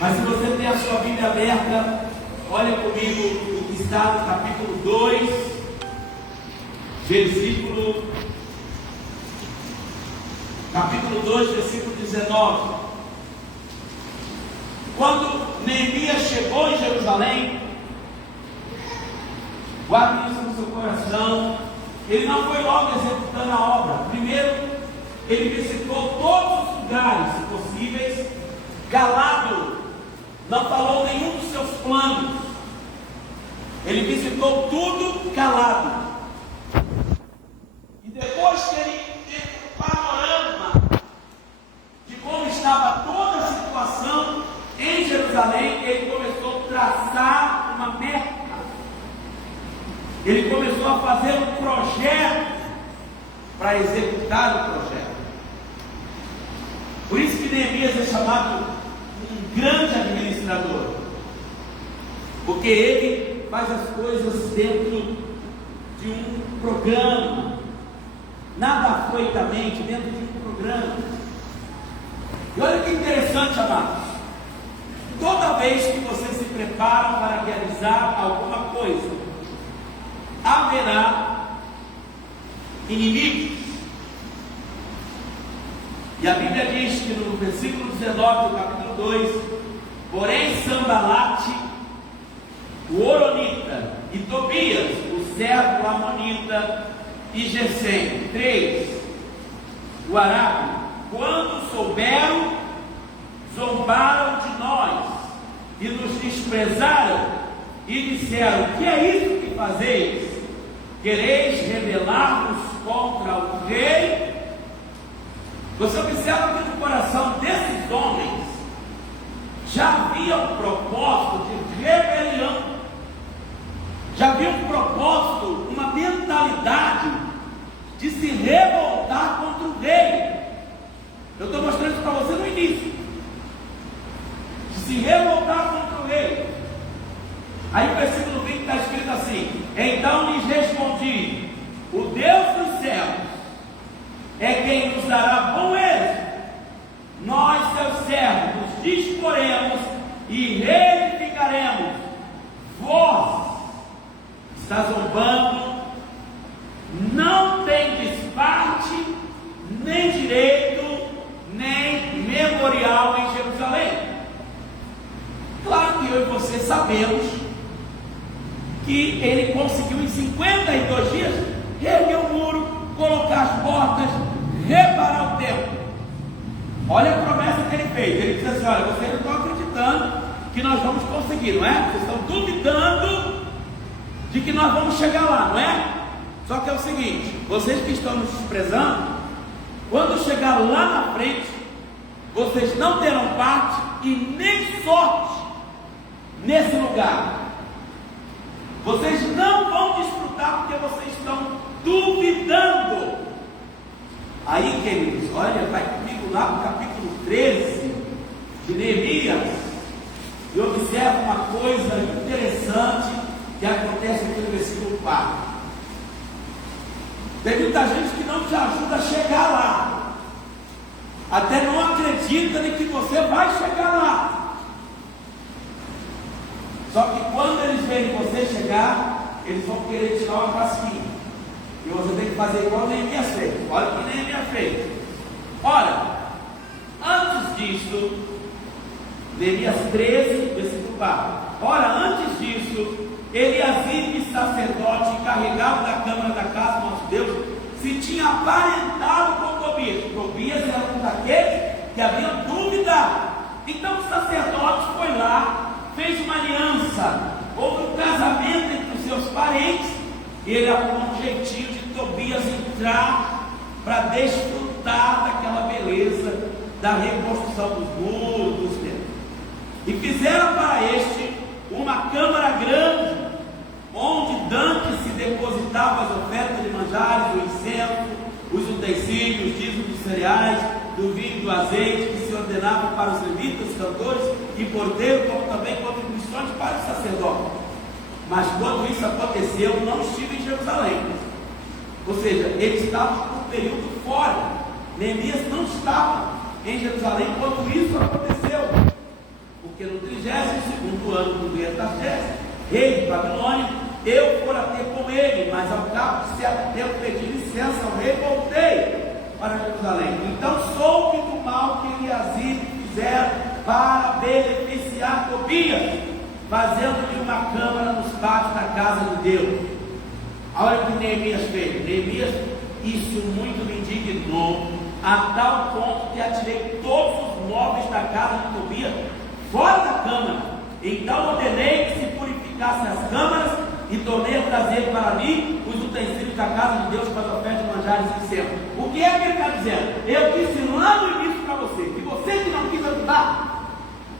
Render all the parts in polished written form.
Mas se você tem a sua Bíblia aberta, olha comigo o que está no capítulo 2, capítulo 2, versículo 19. Quando Neemias chegou em Jerusalém, guarde isso no seu coração, ele não foi logo executando a obra. Primeiro, ele visitou todos os lugares possíveis, calado, não falou nenhum dos seus planos. Ele visitou tudo calado. E depois que ele teve um panorama de como estava toda a situação em Jerusalém, ele começou a traçar uma meta. Ele começou a fazer um projeto para executar o projeto. Por isso que Neemias é chamado um grande administrador, porque ele faz as coisas dentro de um programa, nada afoitamente, dentro de um programa. E olha que interessante, amados, toda vez que você se prepara para realizar alguma coisa, haverá inimigos. E a Bíblia diz que no versículo 19 do capítulo 2: porém Sambalate, o Horonita, e Tobias, o servo Amonita, e Gesem, 3, o Arábio, quando souberam, zombaram de nós e nos desprezaram e disseram: que é isso que fazeis? Quereis rebelar-vos contra o rei? Você observa que no coração desses homens já havia um propósito de rebelião, já havia um propósito, uma mentalidade de se revoltar contra o rei. Eu estou mostrando isso para você no início, de se revoltar contra o rei. Aí no versículo 20 está escrito assim: então lhes respondi: o Deus dos céus é quem nos dará bom êxito. Nós, seus servos, nos disporemos e reedificaremos. Vós está zombando, não tendes parte, nem direito, nem memorial em Jerusalém. Claro que eu e você sabemos que ele conseguiu em 52 dias reerguer o muro, colocar as portas, reparar o templo. Olha a promessa que ele fez. Ele disse assim: olha, vocês não estão acreditando que nós vamos conseguir, não é? Vocês estão duvidando de que nós vamos chegar lá, não é? Só que é o seguinte: vocês que estão nos desprezando, quando chegar lá na frente, vocês não terão parte e nem sorte nesse lugar. Vocês não vão desfrutar porque vocês estão duvidando. Aí, queridos, olha, vai comigo lá no capítulo 13 de Neemias e observa uma coisa interessante que acontece aqui no versículo 4. Tem muita gente que não te ajuda a chegar lá, até não acredita de que você vai chegar lá. Só que quando eles veem você chegar, eles vão querer tirar uma casquinha. E você tem que fazer igual Neemias fez. Olha o que Neemias fez. Olha, antes disso, Neemias 13, versículo 4. Ora, antes disso, Eliasibe, sacerdote, encarregado da câmara da casa do nosso Deus, se tinha aparentado com Tobias. Tobias era um daqueles que haviam dúvida. Então o sacerdote foi lá, fez uma aliança, houve um casamento entre os seus parentes, e ele arrumou um jeitinho de Tobias entrar para desfrutar daquela beleza da reconstrução dos muros, dos templos. E fizeram para este uma câmara grande, onde dantes se depositava as ofertas de manjares, o incenso, os utensílios, os dízimos dos cereais, do vinho e do azeite, que se ordenavam para os levitas, cantores e porteiros, como também contribuições para os sacerdotes. Mas quando isso aconteceu, eu não estive em Jerusalém. Ou seja, eles estavam por um período fora. Neemias não estava em Jerusalém quando isso aconteceu. Porque no 32º ano do rei Artaxerxes, rei de Babilônia, eu fora ter com ele, mas ao cabo de certo tempo pedi licença ao rei, voltei para Jerusalém. Então soube do mal que Elias fizeram para beneficiar Tobias, fazendo-lhe uma câmara nos pátios da casa de Deus. Olha o que Neemias fez. Neemias, isso muito me indignou, a tal ponto que atirei todos os móveis da casa de Tobias fora da câmara. Então ordenei que se purificassem as câmaras e tornei a trazer para mim os utensílios da casa de Deus para as ofertas de manjares e incenso. O que é que ele está dizendo? Eu disse lá no início para você, que você que não quis ajudar,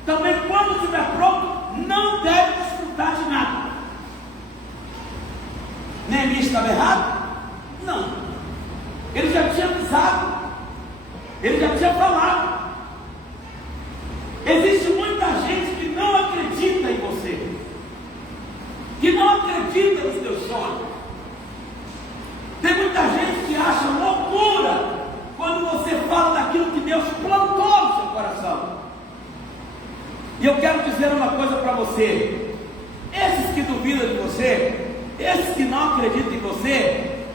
também quando estiver pronto, não deve desfrutar de nada. Neemias estava errado? Não. Ele já tinha avisado, ele já tinha falado. Existe muita gente que não acredita em você, que não acredita nos teus sonhos. Tem muita gente que acha loucura quando você fala daquilo que Deus plantou no seu coração. E eu quero dizer uma coisa para você: esses que duvidam de você, esses que não acreditam em você,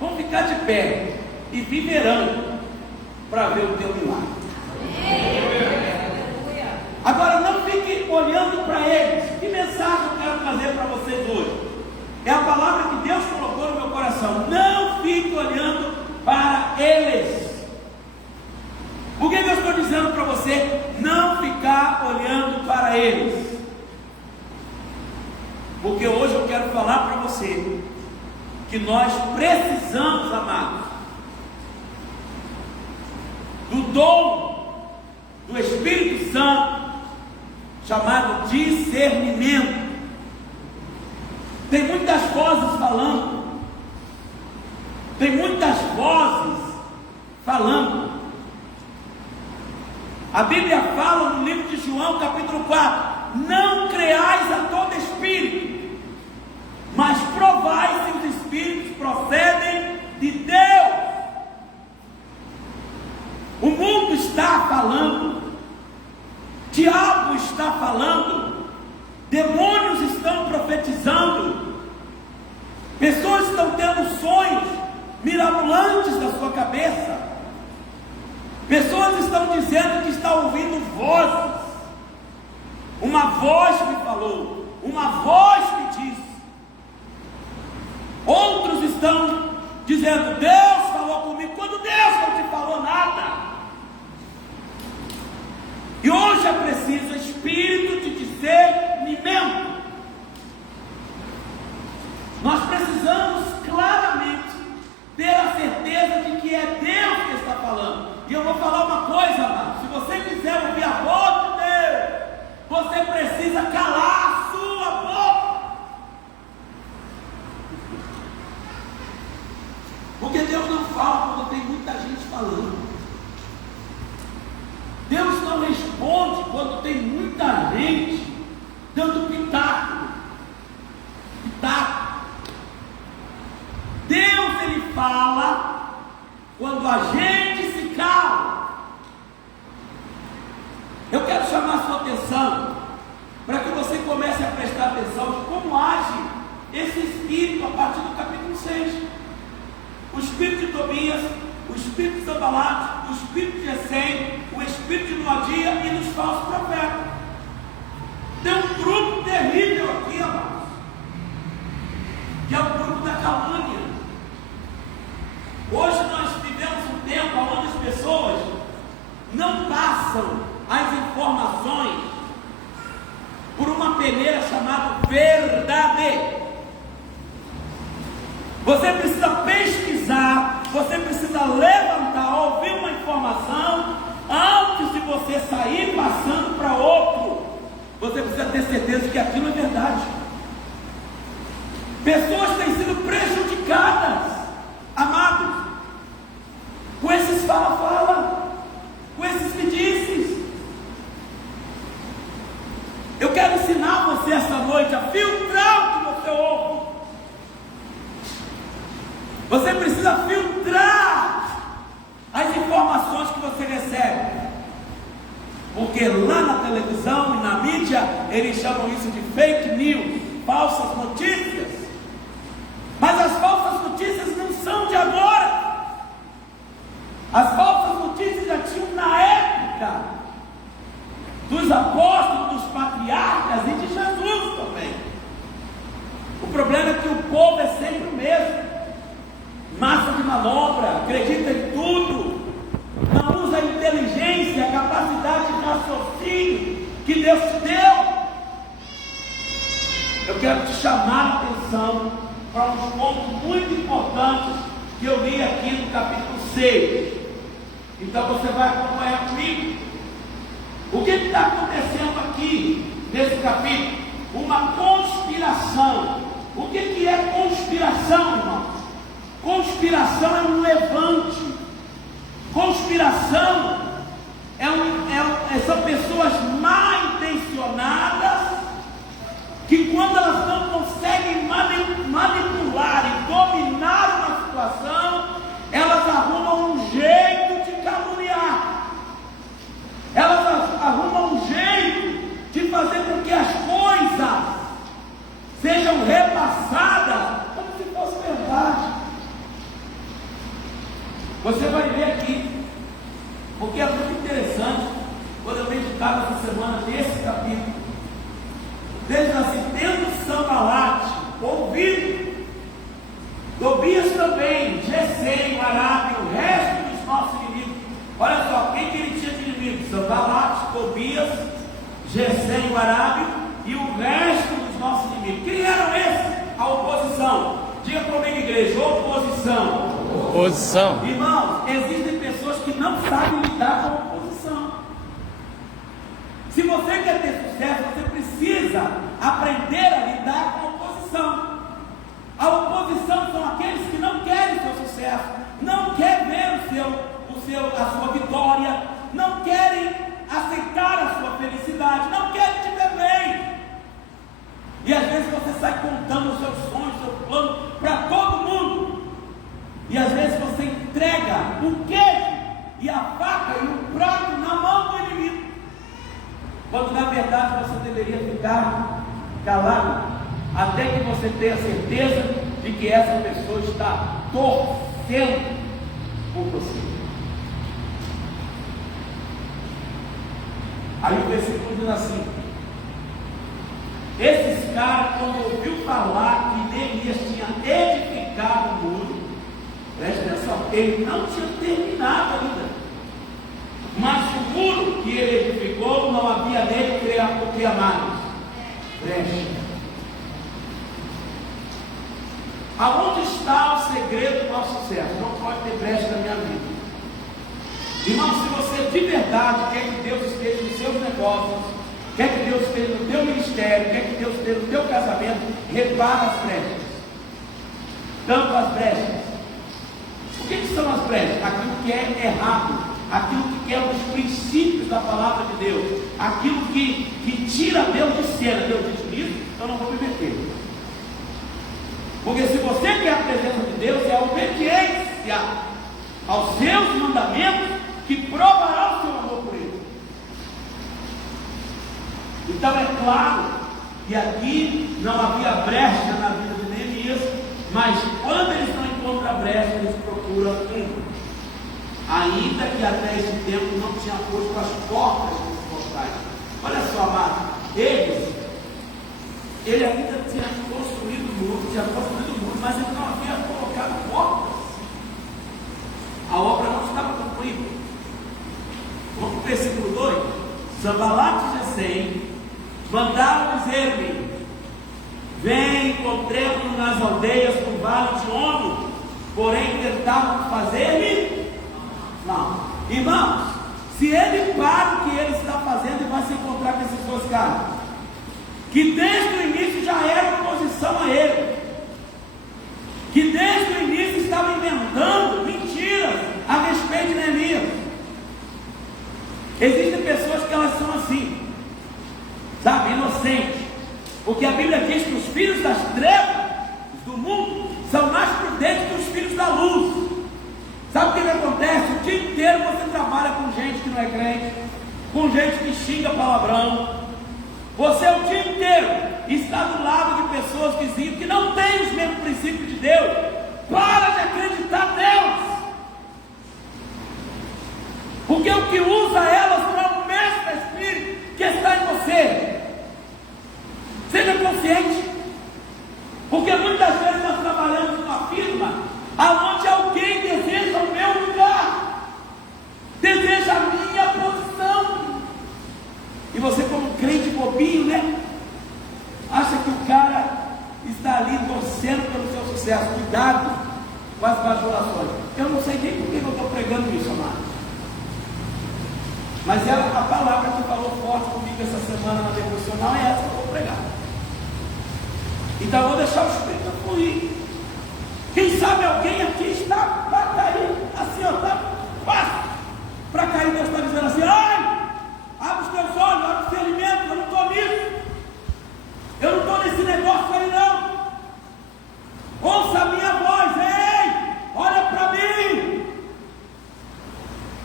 vão ficar de pé e viverão para ver o teu milagre. Agora não fique olhando para eles. Que mensagem eu quero trazer para vocês hoje? É a palavra que Deus colocou no meu coração. Não fique olhando para eles. Por que Deus está dizendo para você não ficar olhando para eles? Porque hoje eu quero falar para você que nós precisamos, amados, do dom do Espírito Santo, chamado discernimento. Tem muitas vozes falando, tem muitas vozes falando. A Bíblia fala no livro de João, capítulo 4: não creais a todo espírito, mas provai se os espíritos procedem de Deus. O mundo está falando, diabo está falando, demônios estão profetizando, pessoas estão tendo sonhos mirabolantes na sua cabeça, pessoas estão dizendo que estão ouvindo vozes. Uma voz me falou, uma voz me disse. Outros estão dizendo: Deus falou comigo, quando Deus não te falou nada. E hoje é preciso espírito de discernimento. Nós precisamos claramente ter a certeza de que é Deus que está falando. E eu vou falar uma coisa, amado: se você quiser ouvir a voz de Deus, você precisa calar a sua boca. Porque Deus não fala quando tem muita gente falando. Deus não responde quando tem muita gente dando pitaco. Pitaco. Deus, ele fala quando a gente se cala. Eu quero chamar a sua atenção para que você comece a prestar atenção de como age esse espírito a partir do capítulo 6. O espírito de Tobias, o espírito de Sanbalate, o espírito de Gesem, o espírito de Noadia e dos falsos profetas. Tem um grupo terrível aqui, amados, que é o grupo da calúnia. Hoje nós vivemos um tempo onde as pessoas não passam as informações por uma peneira chamada verdade. Você precisa pesquisar, você precisa levantar, ouvir uma informação antes de você sair passando para outro. Você precisa ter certeza de que aquilo é verdade. Pessoas têm sido prejudicadas, amados, com esses fala-fala, com esses me-disses. Eu quero ensinar você essa noite a filtrar o que você ouve. Você precisa filtrar as informações que você recebe. Porque lá na televisão e na mídia eles chamam isso de fake news, falsas notícias. Mas as falsas notícias não são de agora. As falsas notícias já tinham na época dos apóstolos, dos patriarcas e de Jesus também. O problema é que o povo é sempre o mesmo. Massa de manobra, acredita em tudo, não usa a inteligência, a capacidade de raciocínio que Deus te deu. Eu quero te chamar a atenção para uns pontos muito importantes que eu li aqui no capítulo 6. Então você vai acompanhar comigo. O que está acontecendo aqui nesse capítulo? Uma conspiração. O que é conspiração, irmãos? Conspiração é um levante. Conspiração são pessoas mal intencionadas que, quando elas não conseguem manipular e dominar uma situação, elas arrumam um jeito de caluniar. Elas arrumam um jeito de fazer com que as coisas sejam repassadas como se fosse verdade. Você vai ver aqui, porque é muito interessante, quando eu meditava essa semana nesse capítulo, veja assim, tendo Sanbalate ouvido, Tobias também, Gesem, o Arábio, o resto dos nossos inimigos. Olha só, quem que ele tinha de inimigos? Sanbalate, Tobias, Gesem, o Arábio e o resto dos nossos inimigos. Quem eram esses? A oposição. Diga comigo, igreja, oposição. Oposição. Irmãos, existem pessoas que não sabem lidar com a oposição. Se você quer ter sucesso, você precisa aprender a lidar com a oposição. A oposição são aqueles que não querem o seu sucesso, não querem ver a sua vitória, não querem aceitar a sua felicidade, não querem te ver bem. E às vezes você sai contando os seus sonhos, o seu plano para todo mundo. E às vezes você entrega o queijo e a faca e o prato na mão do inimigo, quando na verdade você deveria ficar calado, até que você tenha certeza de que essa pessoa está torcendo por você. Aí o versículo diz assim: esses caras, quando ouviu falar que Neemias tinha edificado o muro, preste atenção, ele não tinha terminado ainda, mas o muro que ele edificou não havia nele o que mais? Brecha. Aonde está o segredo do nosso sucesso? Não pode ter brecha na minha vida. Irmão, se você de verdade quer que Deus esteja nos seus negócios, quer que Deus esteja no teu ministério, quer que Deus esteja no teu casamento, repara as brechas. Tanto as brechas. O que são as brechas? Aquilo que é errado, aquilo que quebra os princípios da palavra de Deus, aquilo que tira Deus de cena. Deus diz isso, eu não vou me meter. Porque se você quer a presença de Deus, é a obediência aos seus mandamentos que provará o seu amor por Ele. Então é claro que aqui não havia brecha na vida de Neemias, mas quando eles não encontram a brecha, eles procuram um. Ainda que até esse tempo não tinha posto as portas dos portais. Olha só, amado, ele ainda tinha construído o muro, mas ele não havia colocado portas. A obra não estava concluída. Vamos para o versículo 2. Sanbalate e Gesem mandaram dizer-me: vem, encontremos-nos nas aldeias do vale de Ono. Porém tentavam fazer-me mal. Irmãos, se ele para o que ele está fazendo, ele vai se encontrar com esses dois caras, que desde o início já eram oposição a ele, que desde o início estavam inventando mentiras a respeito de Neemias. Existem pessoas que elas são assim, sabe, inocentes, porque a Bíblia diz que os filhos das trevas do mundo são mais prudentes que os filhos da luz. Sabe o que acontece? O dia inteiro você trabalha com gente que não é crente, com gente que xinga palavrão. Você o dia inteiro está do lado de pessoas que dizem que não têm os mesmos princípios de Deus. Para de acreditar nelas. Porque o que usa elas não é o mesmo Espírito que está em você. Seja consciente. Porque muitas vezes nós trabalhamos numa firma aonde alguém deseja o meu lugar, deseja a minha posição. E você, como crente bobinho, né? Acha que o cara está ali torcendo pelo seu sucesso. Cuidado com as bajulações. Eu não sei nem por que eu estou pregando isso, amado. Mas a palavra que falou forte comigo essa semana na devocional é essa que eu vou pregar. Então eu vou deixar o Espírito fluir. Quem sabe alguém aqui está para cair, assim, ó, está fácil para cair. Deus está dizendo assim: ai, abre os teus olhos, abre os teus alimentos. Eu não estou nisso, eu não estou nesse negócio aí não. Ouça a minha voz, ei, olha para mim.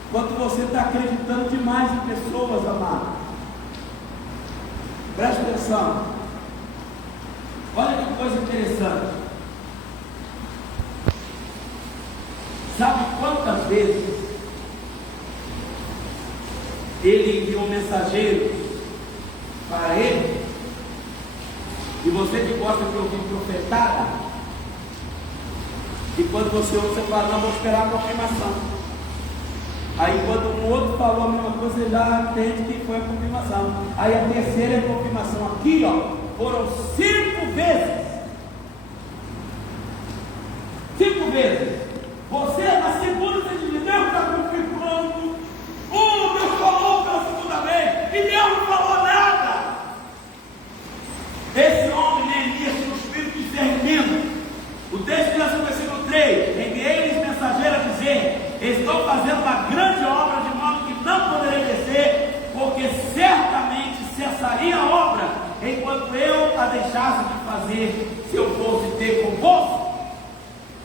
Enquanto você está acreditando demais em pessoas, amado, preste atenção. Olha que coisa interessante. Sabe quantas vezes ele enviou mensageiros para ele? E você que gosta de ouvir profetada, e quando você ouve, você fala: não, vou esperar a confirmação. Aí quando um outro falou a mesma coisa, você já entende que foi a confirmação. Aí a terceira é a confirmação. Aqui, ó, foram 5 vezes. 5 vezes. Você, na segunda, você diz: Deus está confirmando. Deus falou pela segunda vez. E Deus não falou nada. Esse homem, Neemias, tinha um espírito de discernimento. O texto diz no versículo 3: enviei-lhes mensageiro a dizer: estou fazendo uma grande obra, de modo que não poderei descer, porque certamente cessaria a obra, enquanto eu a deixasse de fazer, se eu fosse ter convosco.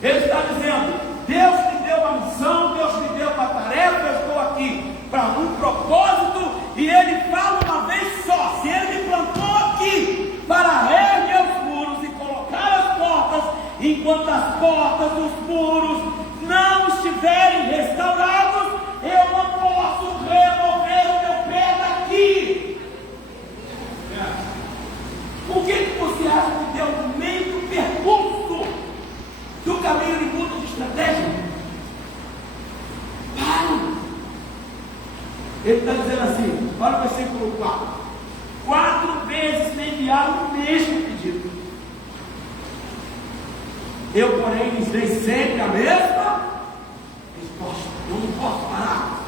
Ele está dizendo: Deus me deu uma missão, Deus me deu uma tarefa, eu estou aqui para um propósito, e Ele fala uma vez só. Se Ele me plantou aqui para erguer os muros e colocar as portas, enquanto as portas dos muros não estiverem restaurados, eu não posso remover o meu pé daqui. Por que você acha que Deus, no meio do percurso do caminho, ele muda de estratégia? Para! Ele está dizendo assim, olha o versículo 4: 4 vezes me enviaram o mesmo pedido. Eu, porém, lhes dei sempre a mesma resposta. Eu não posso parar.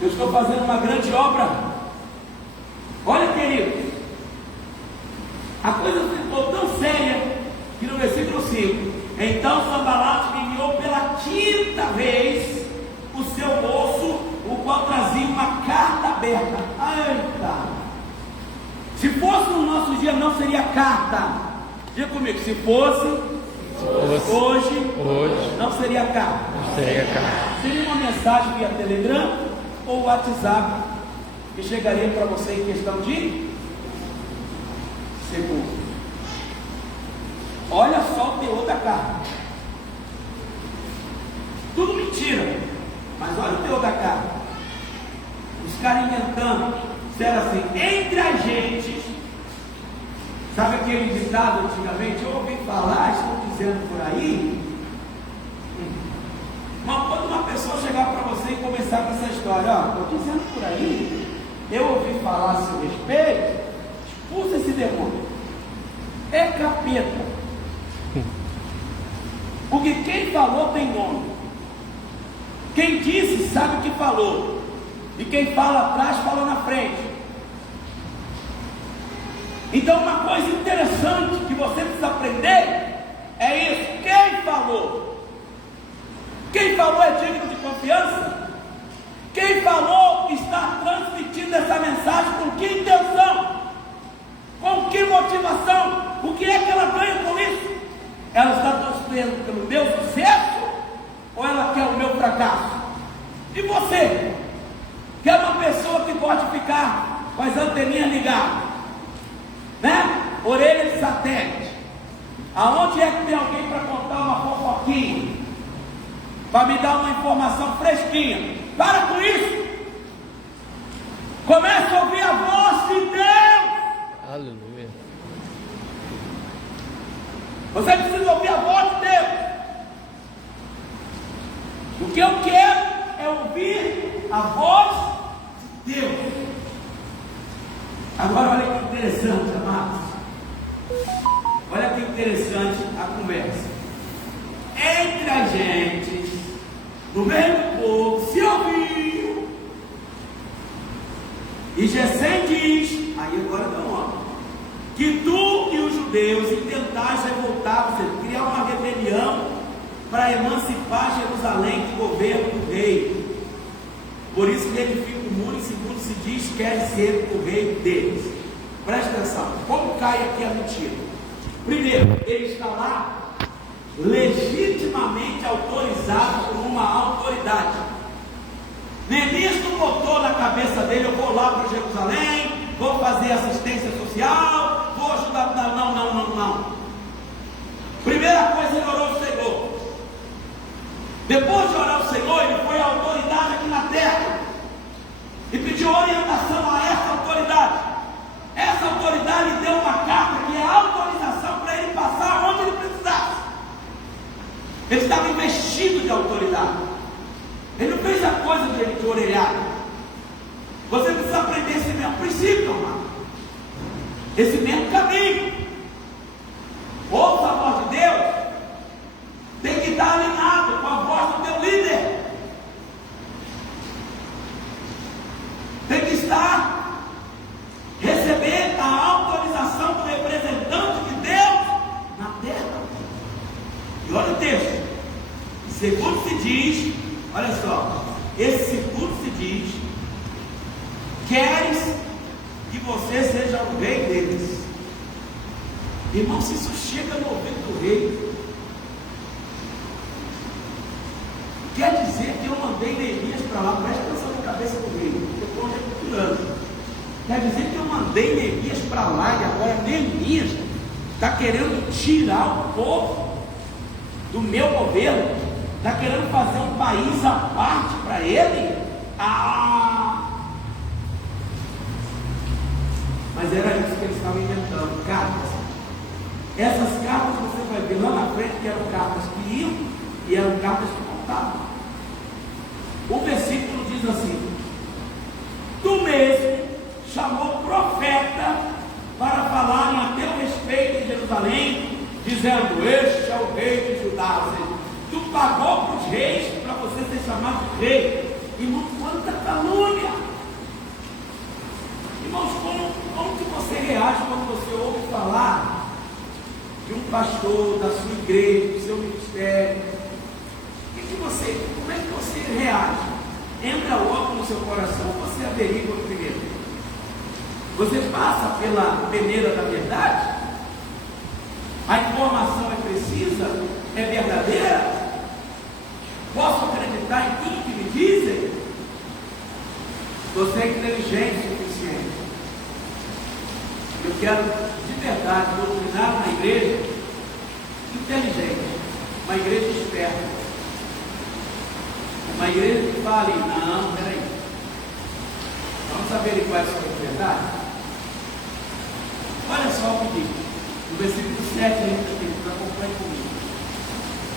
Eu estou fazendo uma grande obra. Olha, querido, a coisa ficou tão séria que no versículo 5: então Sanbalate me enviou pela 5ª vez o seu moço, o qual trazia uma carta aberta. Eita! Se fosse no nosso dia, não seria carta. Diga comigo: se fosse hoje não seria carta. Seria uma mensagem via Telegram ou WhatsApp, que chegaria para você em questão de segundos. Olha só o teor da carta. Tudo mentira, mas olha o teor da carta. Os caras inventando. Disseram assim: entre a gente. Sabe aquele ditado antigamente? Eu ouvi falar, estão dizendo por aí. Mas quando uma pessoa chegar para você e começar com essa história: ó, estou dizendo por aí, eu ouvi falar a seu respeito, expulsa esse demônio. É capeta. Porque quem falou tem nome. Quem disse sabe o que falou. E quem fala atrás fala na frente. Então, uma coisa interessante que você precisa aprender é isso: quem falou? Quem falou é digno de confiança? Quem falou está transmitindo essa mensagem com que intenção? Com que motivação? O que é que ela ganha com isso? Ela está torcendo pelo meu sucesso ou ela quer o meu fracasso? E você? que é uma pessoa que gosta de ficar com as anteninhas ligadas, né? Orelha de satélite. Aonde é que tem alguém para contar uma fofoquinha, para me dar uma informação fresquinha? Para com isso. Comece a ouvir a voz de Deus. Aleluia. Você precisa ouvir a voz de Deus. O que eu quero é ouvir a voz de Deus. Agora olha que interessante, amados. Olha que interessante a conversa. Entre a gente, no meio do povo, se ouviu. E Gessém diz, aí agora dá uma, que tu e os judeus intentais revoltar, ou seja, criar uma rebelião para emancipar Jerusalém do governo do rei. Por isso que edifica o muro e, segundo se diz, quer ser o rei deles. Presta atenção, como cai aqui a mentira? Primeiro, ele está lá legitimamente autorizado por uma autoridade. Neemias não botou na cabeça dele: eu vou lá para Jerusalém, vou fazer assistência social, vou ajudar. Não. Primeira coisa, ele orou ao Senhor. Depois de orar ao Senhor, ele foi a autoridade aqui na terra e pediu orientação a essa autoridade. Essa autoridade lhe deu uma carta que é autorização para ele passar onde ele precisasse. Ele estava investido de autoridade. Ele não fez a coisa de orelhada. Você precisa aprender esse mesmo princípio, amado. Esse mesmo caminho. Ouça a voz de Deus. Tem que estar alinhado com a voz do teu líder. Tem que estar recebendo a autorização do representante de Deus na terra. E olha o texto. Segundo se diz, olha só, esse segundo se diz: queres que você seja o rei deles. Irmão, se isso chega no ouvido do rei, quer dizer que eu mandei Neemias para lá. Presta atenção na cabeça do rei, eu estou recapitulando. Quer dizer que eu mandei Neemias para lá e agora Neemias está querendo tirar o povo do meu governo, está querendo fazer um país à parte para ele? Mas era isso que eles estavam inventando, cartas. Essas cartas você vai ver lá na frente que eram cartas que iam e eram cartas que voltavam. O versículo diz assim: tu mesmo chamou profeta para falarem a teu respeito em Jerusalém, dizendo: este é o rei de Judá. Ou seja, tu pagou para os reis para você ser chamado de rei. Irmão, quanta calúnia! Irmãos, como que você reage quando você ouve falar de um pastor, da sua igreja, do seu ministério? Como é que você reage? Entra logo no seu coração, você averigua primeiro. Você passa pela peneira da verdade? A informação é precisa? É verdadeira? Posso acreditar em tudo que me dizem? Você é inteligente o suficiente. Eu quero de verdade doutrinar uma igreja inteligente, uma igreja esperta, uma igreja que fale: não, peraí, vamos averiguar essa verdade. Olha só o que diz no versículo 7, acompanhe comigo.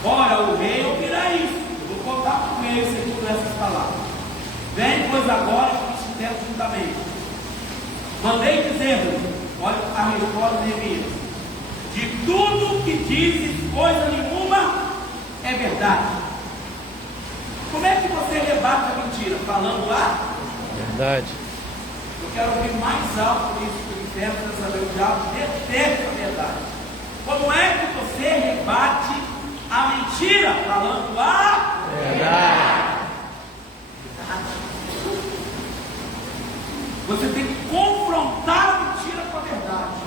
Ora, o rei ouvirá isso. Eu vou contar com ele segundo essas palavras. Vem, pois, agora que nos fizemos juntamente. Mandei dizer-lhe, olha a resposta de Neemias: de tudo que dizes, coisa nenhuma é verdade. Como é que você rebate a mentira? Falando lá? Verdade. Eu quero ouvir mais alto isso que o inferno para saber o diabo detesta a verdade. Como é que você rebate a mentira? Falando lá? Verdade. Você tem que confrontar a mentira com a verdade.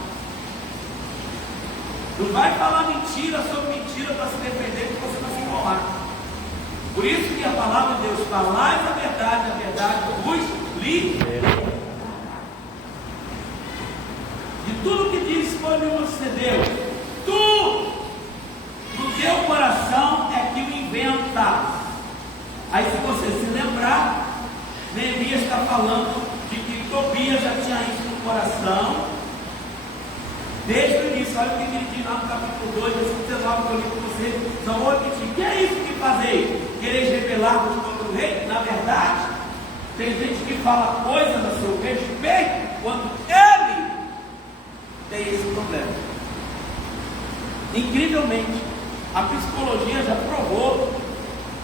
Não vai falar mentira sobre mentira para se defender, porque você vai se enrolar. Por isso que a palavra de Deus: falais a verdade vos libertar. De tudo que disse foi me concedeu. Tu, no teu coração é que o inventa. Aí se você se lembrar, Neemias está falando de que Tobias já tinha isso no coração desde o início. Olha o que ele diz lá no capítulo 2, versículo 19, que eu li com você. Só vou repetir: que é isso que fazeis? Quereis rebelar-vos contra o rei? Na verdade, tem gente que fala coisas a seu respeito quando ele tem esse problema. Incrivelmente, a psicologia já provou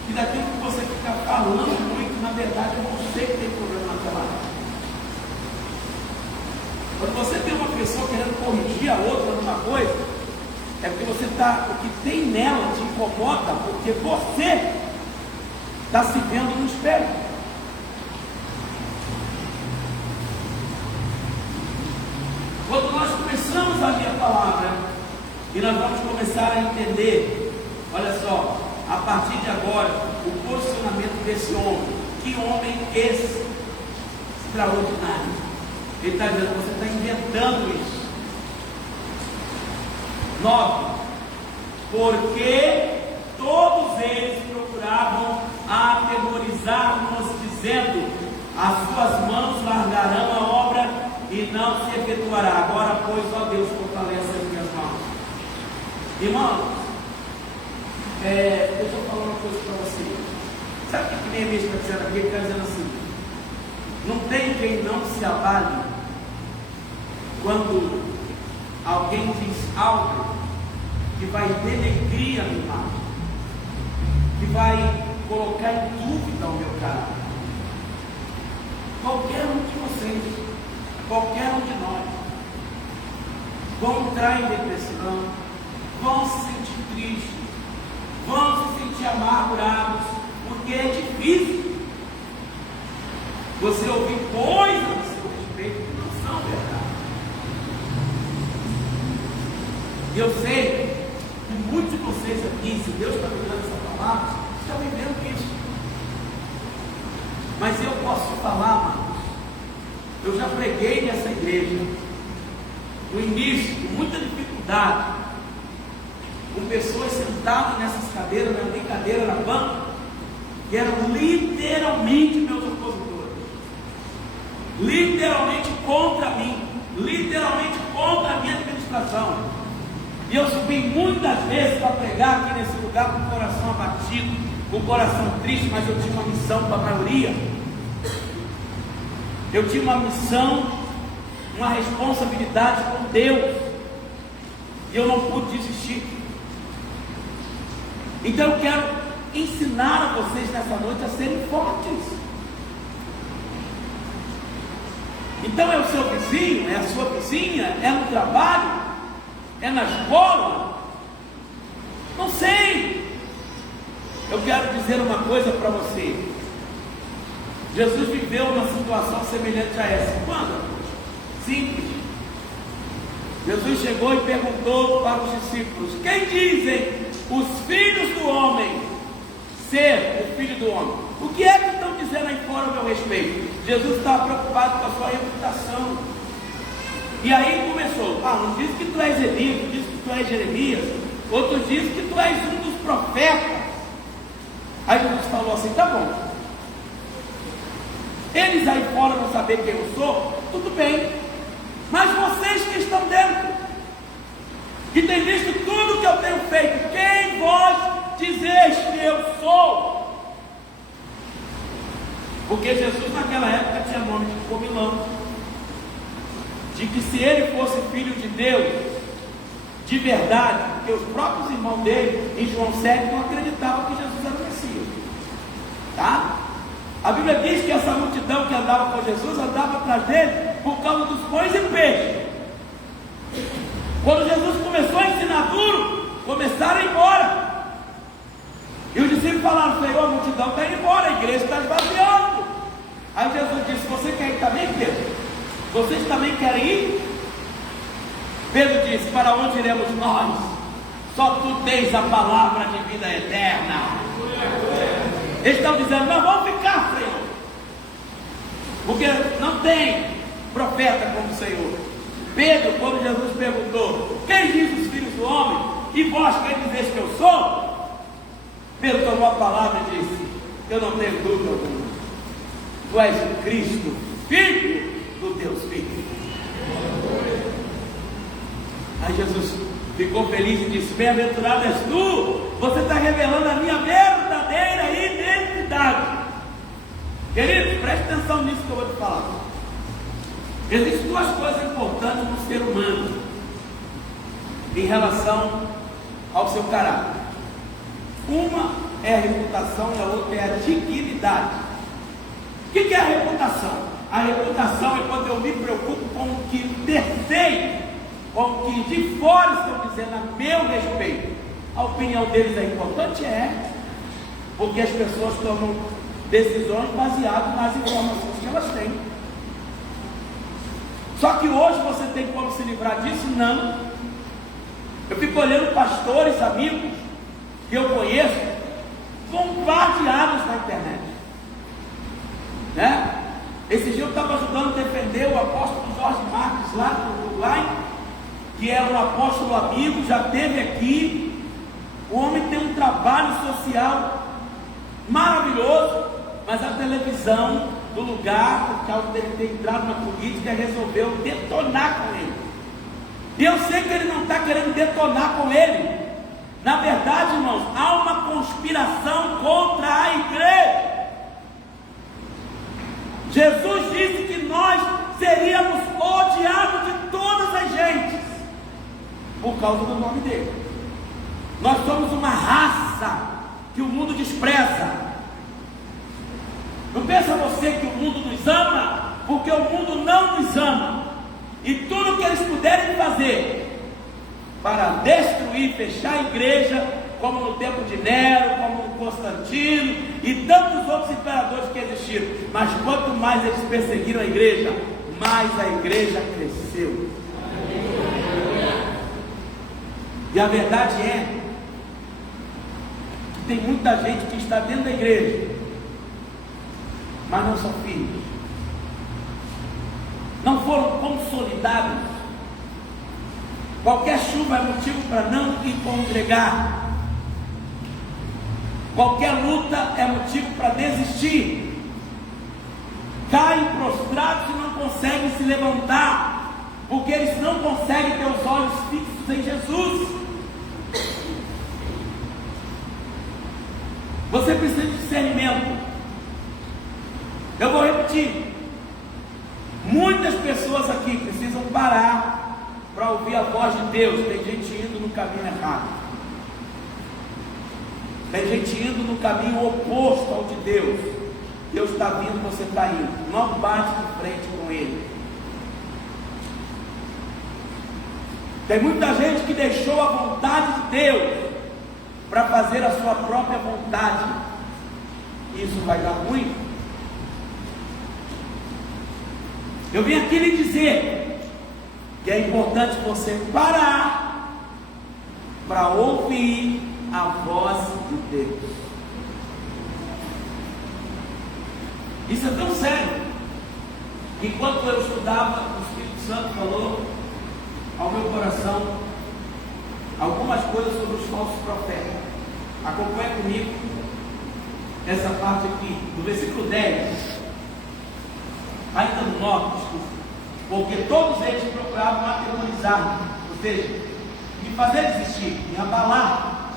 que daquilo que você fica falando muito, na verdade é você que tem problema naquela área. Quando você tem uma pessoa querendo corrigir a outra numa coisa, é porque você está, o que tem nela te incomoda, porque você está se vendo no espelho. Quando nós começamos a ler a palavra, e nós vamos começar a entender, olha só, a partir de agora, o posicionamento desse homem. Que homem extraordinário. Ele está dizendo: você está inventando isso. 9. Porque todos eles procuravam atemorizar-nos, dizendo: as suas mãos largarão a obra e não se efetuará. Agora, pois, ó Deus, fortalece as minhas mãos. Irmãos, deixa eu falar uma coisa para você. Sabe o que Neemias está dizendo aqui? Ele está dizendo assim: não tem quem não se abale quando alguém diz algo que vai denegrir a minha imagem, que vai colocar em dúvida o meu caráter. Qualquer um de vocês, qualquer um de nós, vão entrar em depressão, vão se sentir tristes, vão se sentir amargurados, porque é difícil você ouvir coisas a seu respeito que não são verdade. E eu sei que muitos de vocês aqui, se Deus está me dando essa palavra, estão vivendo isso. Mas eu posso te falar, amados, eu já preguei nessa igreja, no início, com muita dificuldade, com pessoas sentadas nessas cadeiras, na minha cadeira, na banca, que eram literalmente meus opositores, literalmente contra mim, literalmente contra a minha administração. E eu subi muitas vezes para pregar aqui nesse lugar com o coração abatido, com o coração triste, mas eu tinha uma missão para a maioria. Eu tinha uma missão, uma responsabilidade com Deus, e eu não pude desistir. Então eu quero ensinar a vocês nessa noite a serem fortes. Então é o seu vizinho, é a sua vizinha, é no trabalho, é na escola, não sei. Eu quero dizer uma coisa para você. Jesus viveu uma situação semelhante a essa. Quando? Simples. Jesus chegou e perguntou para os discípulos: quem dizem os filhos do homem ser o filho do homem? O que é que estão dizendo aí fora a meu respeito? Jesus estava preocupado com a sua reputação. E aí começou: um diz que tu és Elias, tu diz que tu és Jeremias, outro diz que tu és um dos profetas. Aí Jesus falou assim: tá bom, eles aí fora não saber quem eu sou, tudo bem, mas vocês que estão dentro, que têm visto tudo que eu tenho feito, quem vós dizeis que eu sou? Porque Jesus naquela época tinha nome de comilão, de que se ele fosse filho de Deus, de verdade, porque os próprios irmãos dele, em João 7, não acreditavam que Jesus era o Messias, tá? A Bíblia diz que essa multidão que andava com Jesus, andava atrás dele por causa dos pães e peixes. Quando Jesus começou a ensinar duro, começaram a ir embora. E os discípulos falaram: Senhor, a multidão está indo embora, a igreja está esvaziando. Aí Jesus disse: você quer ir também, Pedro? Vocês também querem ir? Pedro disse: para onde iremos nós? Só tu tens a palavra de vida eterna. Eles estão dizendo: não, vamos ficar, Senhor. Porque não tem profeta como o Senhor. Pedro, quando Jesus perguntou: quem diz os filhos do homem? E vós quem dizeis que eu sou? Pedro tomou a palavra e disse: eu não tenho dúvida alguma, tu és o Cristo, Filho do Deus Filho. Aí Jesus ficou feliz e disse: bem-aventurado és tu, você está revelando a minha verdadeira identidade. Queridos, preste atenção nisso que eu vou te falar. Existem duas coisas importantes no ser humano em relação ao seu caráter. Uma é a reputação e a outra é a dignidade. O que é a reputação? A reputação é quando eu me preocupo com o que terceiros, com o que de fora estão dizendo a meu respeito. A opinião deles é importante? É, porque as pessoas tomam decisões baseadas nas informações que elas têm. Só que hoje você tem como se livrar disso? Não. Eu fico olhando pastores, amigos que eu conheço, bombardeados na internet, né? Esse dia eu estava ajudando a defender o apóstolo Jorge Marques lá do Uruguai, que era um apóstolo amigo, já esteve aqui. O homem tem um trabalho social maravilhoso, mas a televisão do lugar, por causa dele ter entrado na política, resolveu detonar com ele. E eu sei que ele não está querendo detonar com ele. Na verdade, irmãos, há uma conspiração contra a igreja. Jesus disse que nós seríamos odiados de todas as gentes por causa do nome dele. Nós somos uma raça que o mundo despreza. Não pensa você que o mundo nos ama, porque o mundo não nos ama. E tudo que eles puderem fazer para destruir, fechar a igreja, como no tempo de Nero, como no Constantino e tantos outros imperadores que existiram. Mas quanto mais eles perseguiram a igreja, mais a igreja cresceu. E a verdade é que tem muita gente que está dentro da igreja, mas não são filhos, não foram consolidados. Qualquer chuva é motivo para não ir congregar, qualquer luta é motivo para desistir. Caem prostrados e não conseguem se levantar, porque eles não conseguem ter os olhos fixos em Jesus. Você precisa de discernimento. Eu vou repetir. Muitas pessoas aqui precisam parar para ouvir a voz de Deus. Tem gente indo no caminho errado. Tem gente indo no caminho oposto ao de Deus. Deus está vindo, você está indo. Não bate de frente com Ele. Tem muita gente que deixou a vontade de Deus para fazer a sua própria vontade. Isso vai dar ruim. Eu vim aqui lhe dizer que é importante você parar para ouvir a voz de Deus. Isso é tão sério. Enquanto eu estudava, o Espírito Santo falou ao meu coração algumas coisas sobre os falsos profetas. Acompanhe comigo essa parte aqui, do versículo 10. Ainda no 9, porque todos eles procuravam atemorizar, ou seja, me fazer desistir, me abalar,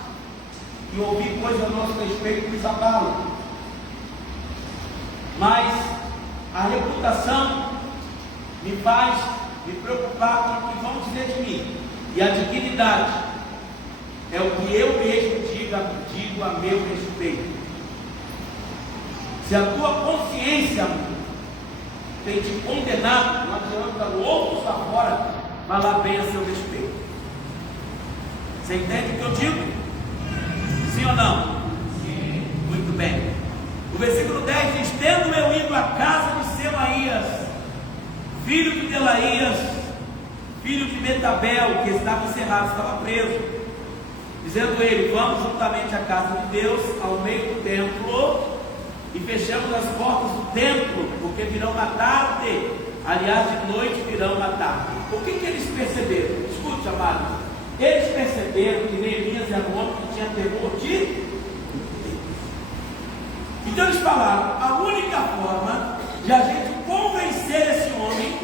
e ouvir coisas a nosso respeito que nos abalam. Mas a reputação me faz me preocupar com o que vão dizer de mim, e a dignidade é o que eu mesmo digo a meu respeito. Se a tua consciência tem te condenado, não adianta o outro estar fora falar bem a seu respeito. Você entende o que eu digo? Sim ou não? Sim. Muito bem. O versículo 10 diz: tendo eu ido à casa de Semaías, filho de Delaías, filho de Metabel, que estava encerrado, estava preso, dizendo ele: vamos juntamente à casa de Deus, ao meio do templo, e fechamos as portas do templo, porque virão matar-te. Aliás, de noite virão matar-te. O que eles perceberam? Escute, amados. Eles perceberam que Neemias era um homem que tinha temor de Deus. Então eles falaram: a única forma de a gente convencer esse homem,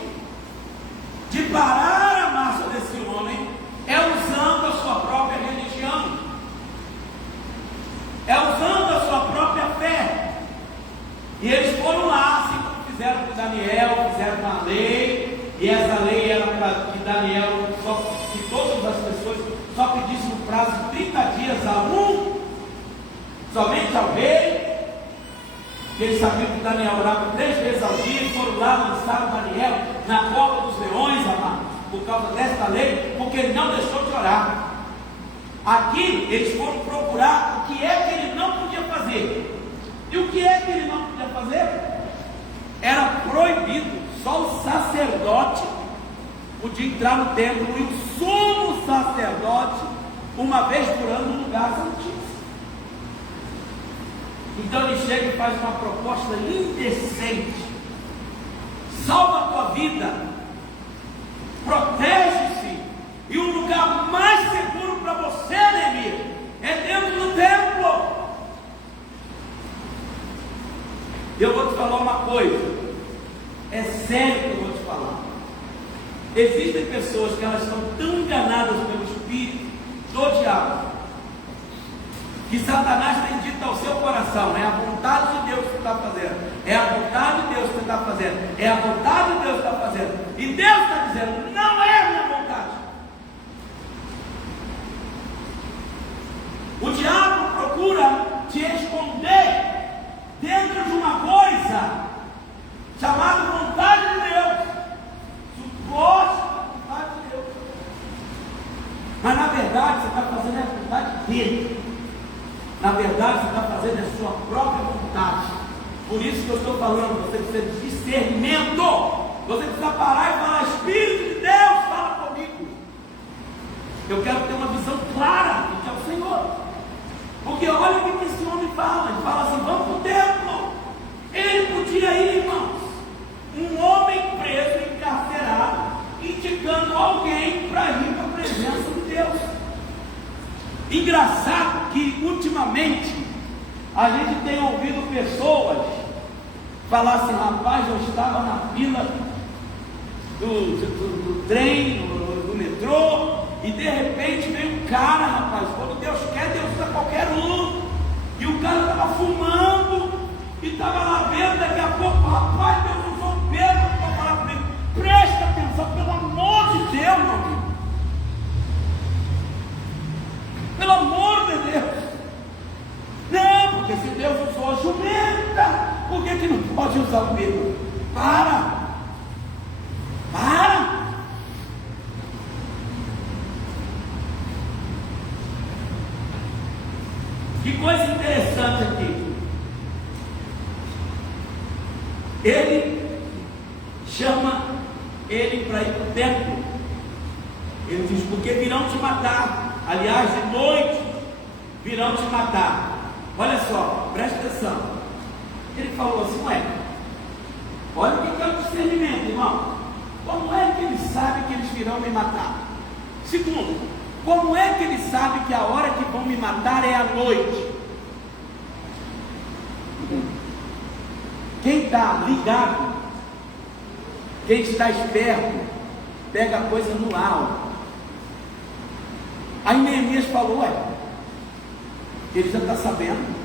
de parar a marcha desse homem, é usando a sua própria religião, é usando a sua própria fé. E eles foram lá, assim como fizeram com Daniel, fizeram uma lei, e essa lei era para que Daniel, que todas as pessoas só pedissem um prazo de 30 dias somente ao rei. Eles sabiam que Daniel orava 3 vezes ao dia, e foram lá, lançaram Daniel na cova dos leões, amados, por causa desta lei, porque ele não deixou de orar. Aqui eles foram procurar o que é que ele não podia fazer. E o que é que ele não podia fazer? Era proibido, só o sacerdote podia entrar no templo, e o sumo sacerdote, uma vez por ano, no lugar santíssimo. Então ele chega e faz uma proposta indecente: salva a tua vida, protege-se, e o lugar mais seguro para você, Neemias, é dentro do templo. Eu vou te falar uma coisa, é sério que eu vou te falar. Existem pessoas que elas estão tão enganadas pelo espírito do diabo, que Satanás tem dito ao seu coração: é a vontade de Deus que você está fazendo, é a vontade de Deus que você está fazendo, é a vontade de Deus que você está fazendo, e Deus está dizendo: não é a minha vontade. O diabo procura te esconder dentro de uma coisa chamada vontade de Deus, suposta vontade de Deus, mas na verdade você está fazendo a vontade dele. Na verdade, você está fazendo a sua própria vontade. Por isso que eu estou falando, você precisa de discernimento. Você precisa parar e falar: Espírito de Deus, fala comigo. Eu quero ter uma visão clara do que é o Senhor. Porque olha o que esse homem fala. Ele fala assim: vamos para o templo. Ele podia ir, irmãos. Um homem preso, encarcerado, indicando alguém para ir para a presença de Deus. Engraçado que ultimamente a gente tem ouvido pessoas falar assim: rapaz, eu estava na fila do trem, do metrô, e de repente veio um cara, rapaz, quando Deus quer, Deus usa qualquer um, e o cara estava fumando, e estava lá vendo, daqui a pouco: rapaz, Deus usou Pedro para falar comigo. Presta atenção, pelo amor de Deus, meu amigo. Pelo amor de Deus. Não, porque se Deus usou a jumenta, por que não pode usar o Pedro? Para. Que coisa interessante aqui. Ele chama ele para ir para o templo. Ele diz: porque virão te matar. Aliás, de noite virão te matar. Olha só, presta atenção. Ele falou assim: ué, olha o que é o discernimento, irmão. Como é que ele sabe que eles virão me matar? Segundo, como é que ele sabe que a hora que vão me matar é à noite? Quem está ligado, quem está esperto, pega a coisa no ar. Aí Neemias falou: ué, ele já está sabendo,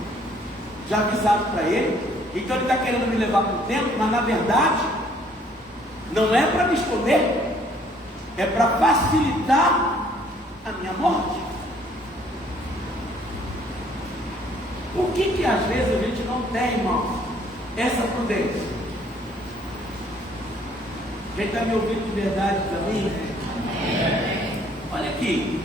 já avisaram para ele, então ele está querendo me levar para o templo, mas na verdade não é para me esconder, é para facilitar a minha morte. Por que às vezes a gente não tem, irmãos, essa prudência? Quem está me ouvindo de verdade também? Olha aqui.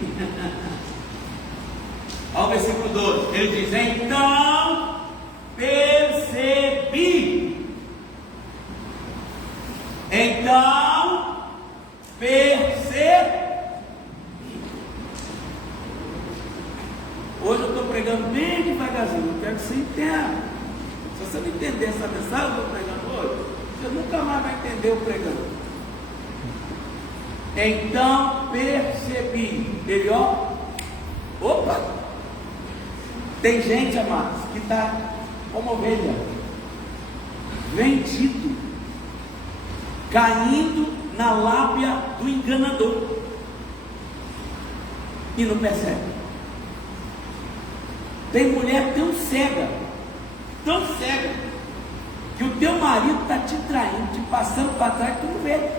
Olha o versículo 12. Ele diz: então percebi. Então percebi. Hoje eu estou pregando bem devagarzinho. Eu quero que você entenda. Essa você não entender essa mensagem que eu estou pregando hoje, você nunca mais vai entender o pregando. Então percebi. Ele, opa! Tem gente, amados, que está como ovelha, vendido, caindo na lábia do enganador, e não percebe. Tem mulher tão cega, que o teu marido está te traindo, te passando para trás, tu não vê.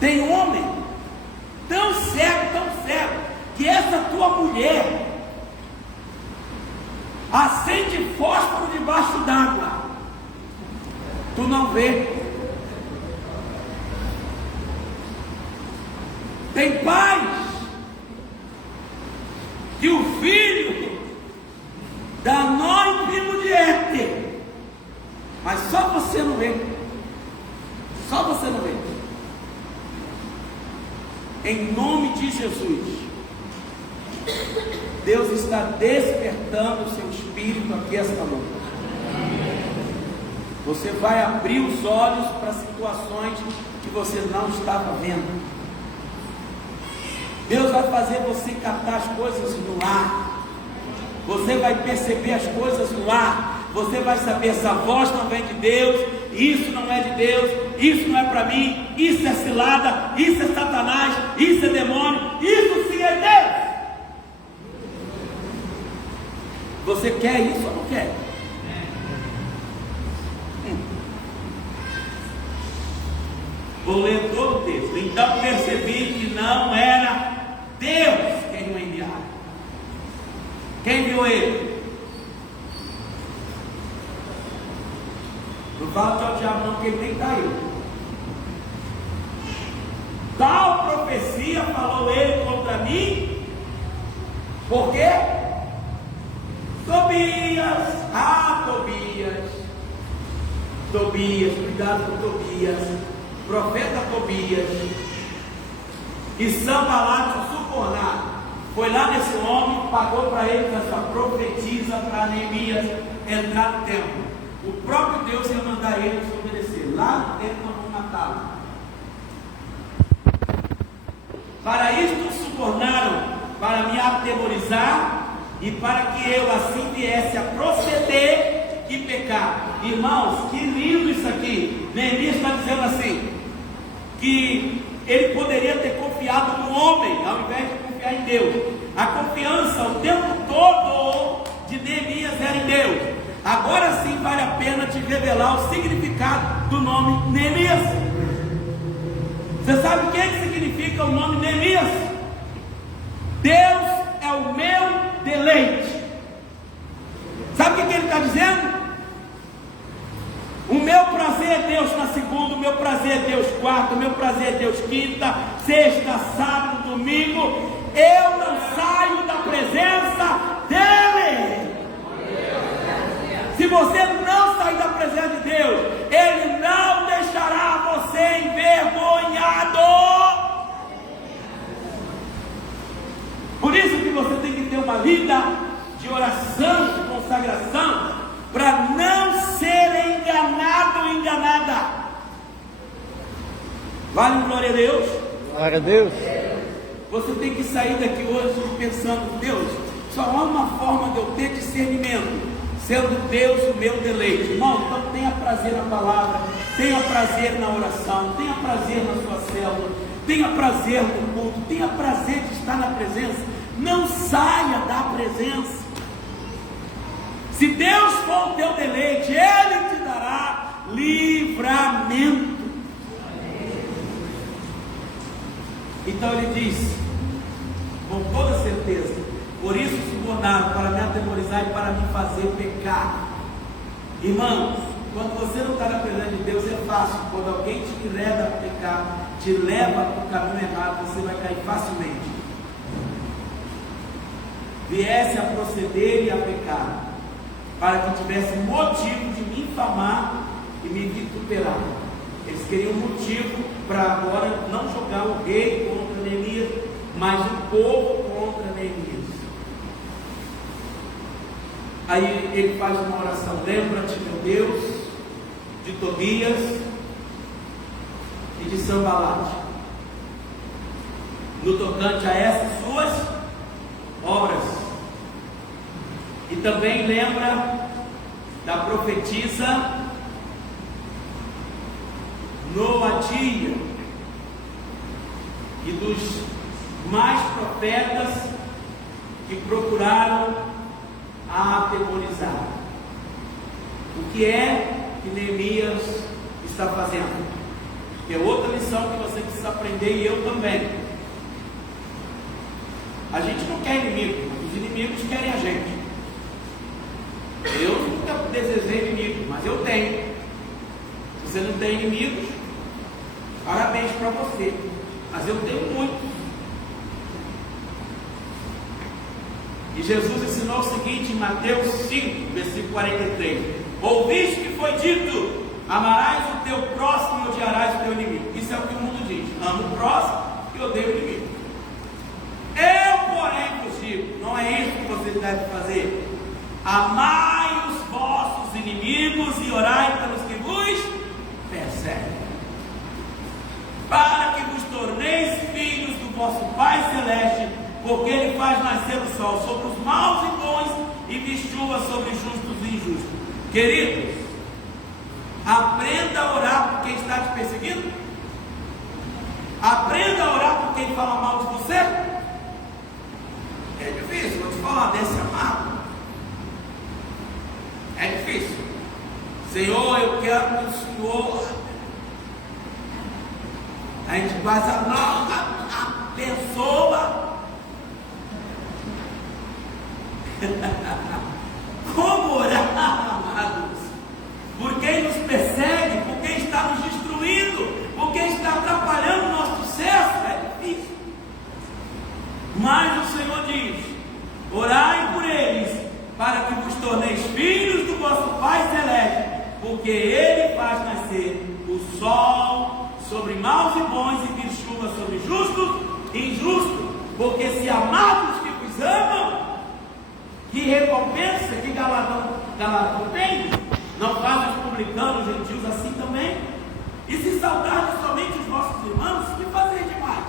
Tem homem tão cego, que essa tua mulher acende fósforo debaixo d'água, tu não vê. Tem pais que o filho dá nó em primo de éter, mas só você não vê. Só você não vê. Em nome de Jesus, Deus está despertando o seu espírito aqui esta noite. Você vai abrir os olhos para situações que você não estava vendo. Deus vai fazer você captar as coisas no lar. Você vai perceber as coisas no lar. Você vai saber, essa voz não vem de Deus, isso não é de Deus, isso não é para mim, isso é cilada, isso é Satanás, isso é demônio, isso sim é Deus. Você quer isso ou não quer? Vou ler todo o texto. Então percebi que não era Deus quem o enviara. Quem viu ele? Não fala que é o diabo não, porque ele nem caiu. Tal profecia falou ele contra mim. Por quê? Tobias, cuidado com Tobias, profeta Tobias, e Sanbalate subornar, foi lá nesse homem, pagou para ele essa profetisa para Neemias entrar no templo. O próprio Deus ia mandar ele desobedecer. Lá dentro nós vamos matá-lo. Para isto subornaram, para me atemorizar e para que eu assim viesse a proceder e pecar. Irmãos, que lindo isso aqui. Neemias está dizendo assim, que ele poderia ter confiado no homem ao invés de confiar em Deus. A confiança o tempo todo de Neemias era em Deus. Agora sim vale a pena te revelar o significado do nome Neemias. Você sabe o que significa o nome Neemias? Deus é o meu deleite. Sabe o que ele está dizendo? O meu prazer é Deus na segunda, o meu prazer é Deus quarta, o meu prazer é Deus quinta, sexta, sábado, domingo. Eu não saio da presença dele. Se você não sair da presença de Deus, ele não deixará você envergonhado. Por isso que você tem que ter uma vida de oração, de consagração, para não ser enganado ou enganada. Vale glória a Deus? Glória a Deus. Você tem que sair daqui hoje pensando, Deus, só há uma forma de eu ter discernimento, sendo Deus o meu deleite. Irmão, então tenha prazer na palavra, tenha prazer na oração, tenha prazer na sua célula, tenha prazer no culto, tenha prazer de estar na presença. Não saia da presença. Se Deus for o teu deleite, Ele te dará livramento. Então ele diz, com toda certeza, por isso subornaram para me atemorizar e para me fazer pecar. Irmãos, quando você não está na presença de Deus, é fácil. Quando alguém te enreda a pecar, te leva para o caminho errado, você vai cair facilmente. Viesse a proceder e a pecar, para que tivesse motivo de me infamar e me vituperar. Eles queriam motivo para agora não jogar o rei contra Neemias, mas o povo contra Neemias. Aí ele faz uma oração: lembra-te, meu Deus, de Tobias e de Sanbalate, no tocante a essas suas obras. E também lembra da profetisa Noadia e dos mais profetas que procuraram a atemorizar. O que é que Neemias está fazendo? Que é outra lição que você precisa aprender, e eu também. A gente não quer inimigo, os inimigos querem a gente. Eu nunca desejei inimigo, mas eu tenho. Se você não tem inimigos, parabéns para você, mas eu tenho muito. E Jesus ensinou o seguinte em Mateus 5, versículo 43: ouviste que foi dito, amarás o teu próximo e odiarás o teu inimigo. Isso é o que o mundo diz: amo o próximo e odeio o inimigo. Eu, porém, vos digo, não é isso que vocês devem fazer. Amai os vossos inimigos e orai pelos que vos perseguem, para que vos torneis filhos do vosso Pai Celeste, porque Ele faz nascer o sol sobre os maus e bons e de chuva sobre justos e injustos. Queridos, aprenda a orar por quem está te perseguindo. Aprenda a orar por quem fala mal de você. É difícil, vou te falar desse amado. É difícil. Senhor, eu quero que o Senhor. A gente faz a pessoa. Como orar, amados? Por quem nos persegue, por quem está nos destruindo, por quem está atrapalhando o nosso sucesso. É difícil. Mas o Senhor diz: orai por eles, para que vos torneis filhos do vosso Pai Celeste, porque Ele faz nascer o sol sobre maus e bons e de chuva sobre justos e injustos. Porque se amarmos que vos amam, que recompensa, que galardão tem? Não fazem os publicanos, os gentios assim também? E se saudardes somente os vossos irmãos, que fazeis demais?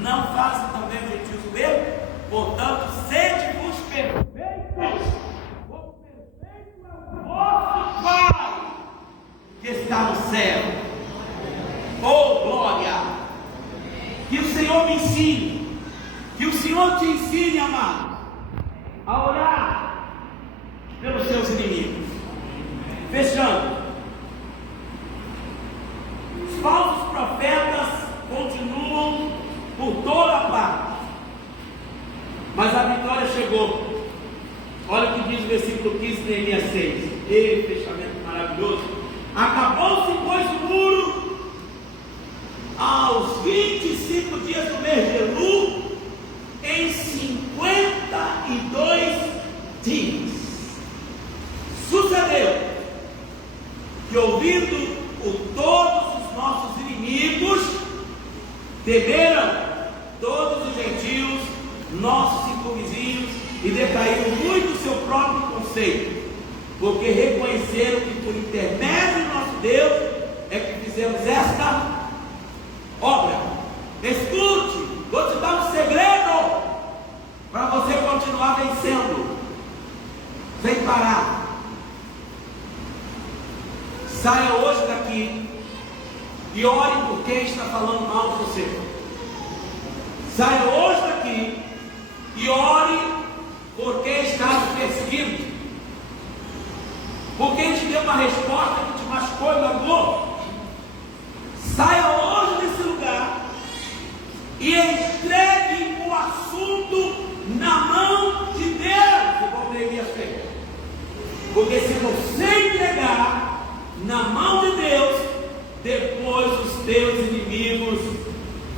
Não fazem também os gentios o mesmo? Portanto, sede-vos perfeitos, como perfeito é o vosso Pai que está no céu. Oh, glória! Que o Senhor me ensine, que o Senhor te ensine, amado, a orar pelos seus inimigos. Fechando, os falsos profetas continuam por toda a parte, mas a vitória chegou. Olha o que diz o versículo 15 de Neemias 6. Ei, fechamento maravilhoso. Acabou-se, pois, o muro aos 25 dias do mês de Elul, em 52 dias. Sucedeu que, ouvindo todos os nossos inimigos, temeram todos os gentios, nossos circunvizinhos, e decaíram muito o seu próprio conceito, porque reconheceram que por intermédio do nosso Deus é que fizemos esta obra. Escute, vou te dar um segredo para você continuar vencendo sem parar. Saia hoje daqui e ore por quem está falando mal de você. Saia hoje daqui e ore por quem está te perseguindo, por quem te deu uma resposta que te machucou e magoou. Saia hoje desse lugar e entregue o assunto na mão de Deus, como Neemias fez. Porque se você entregar na mão de Deus, depois os teus inimigos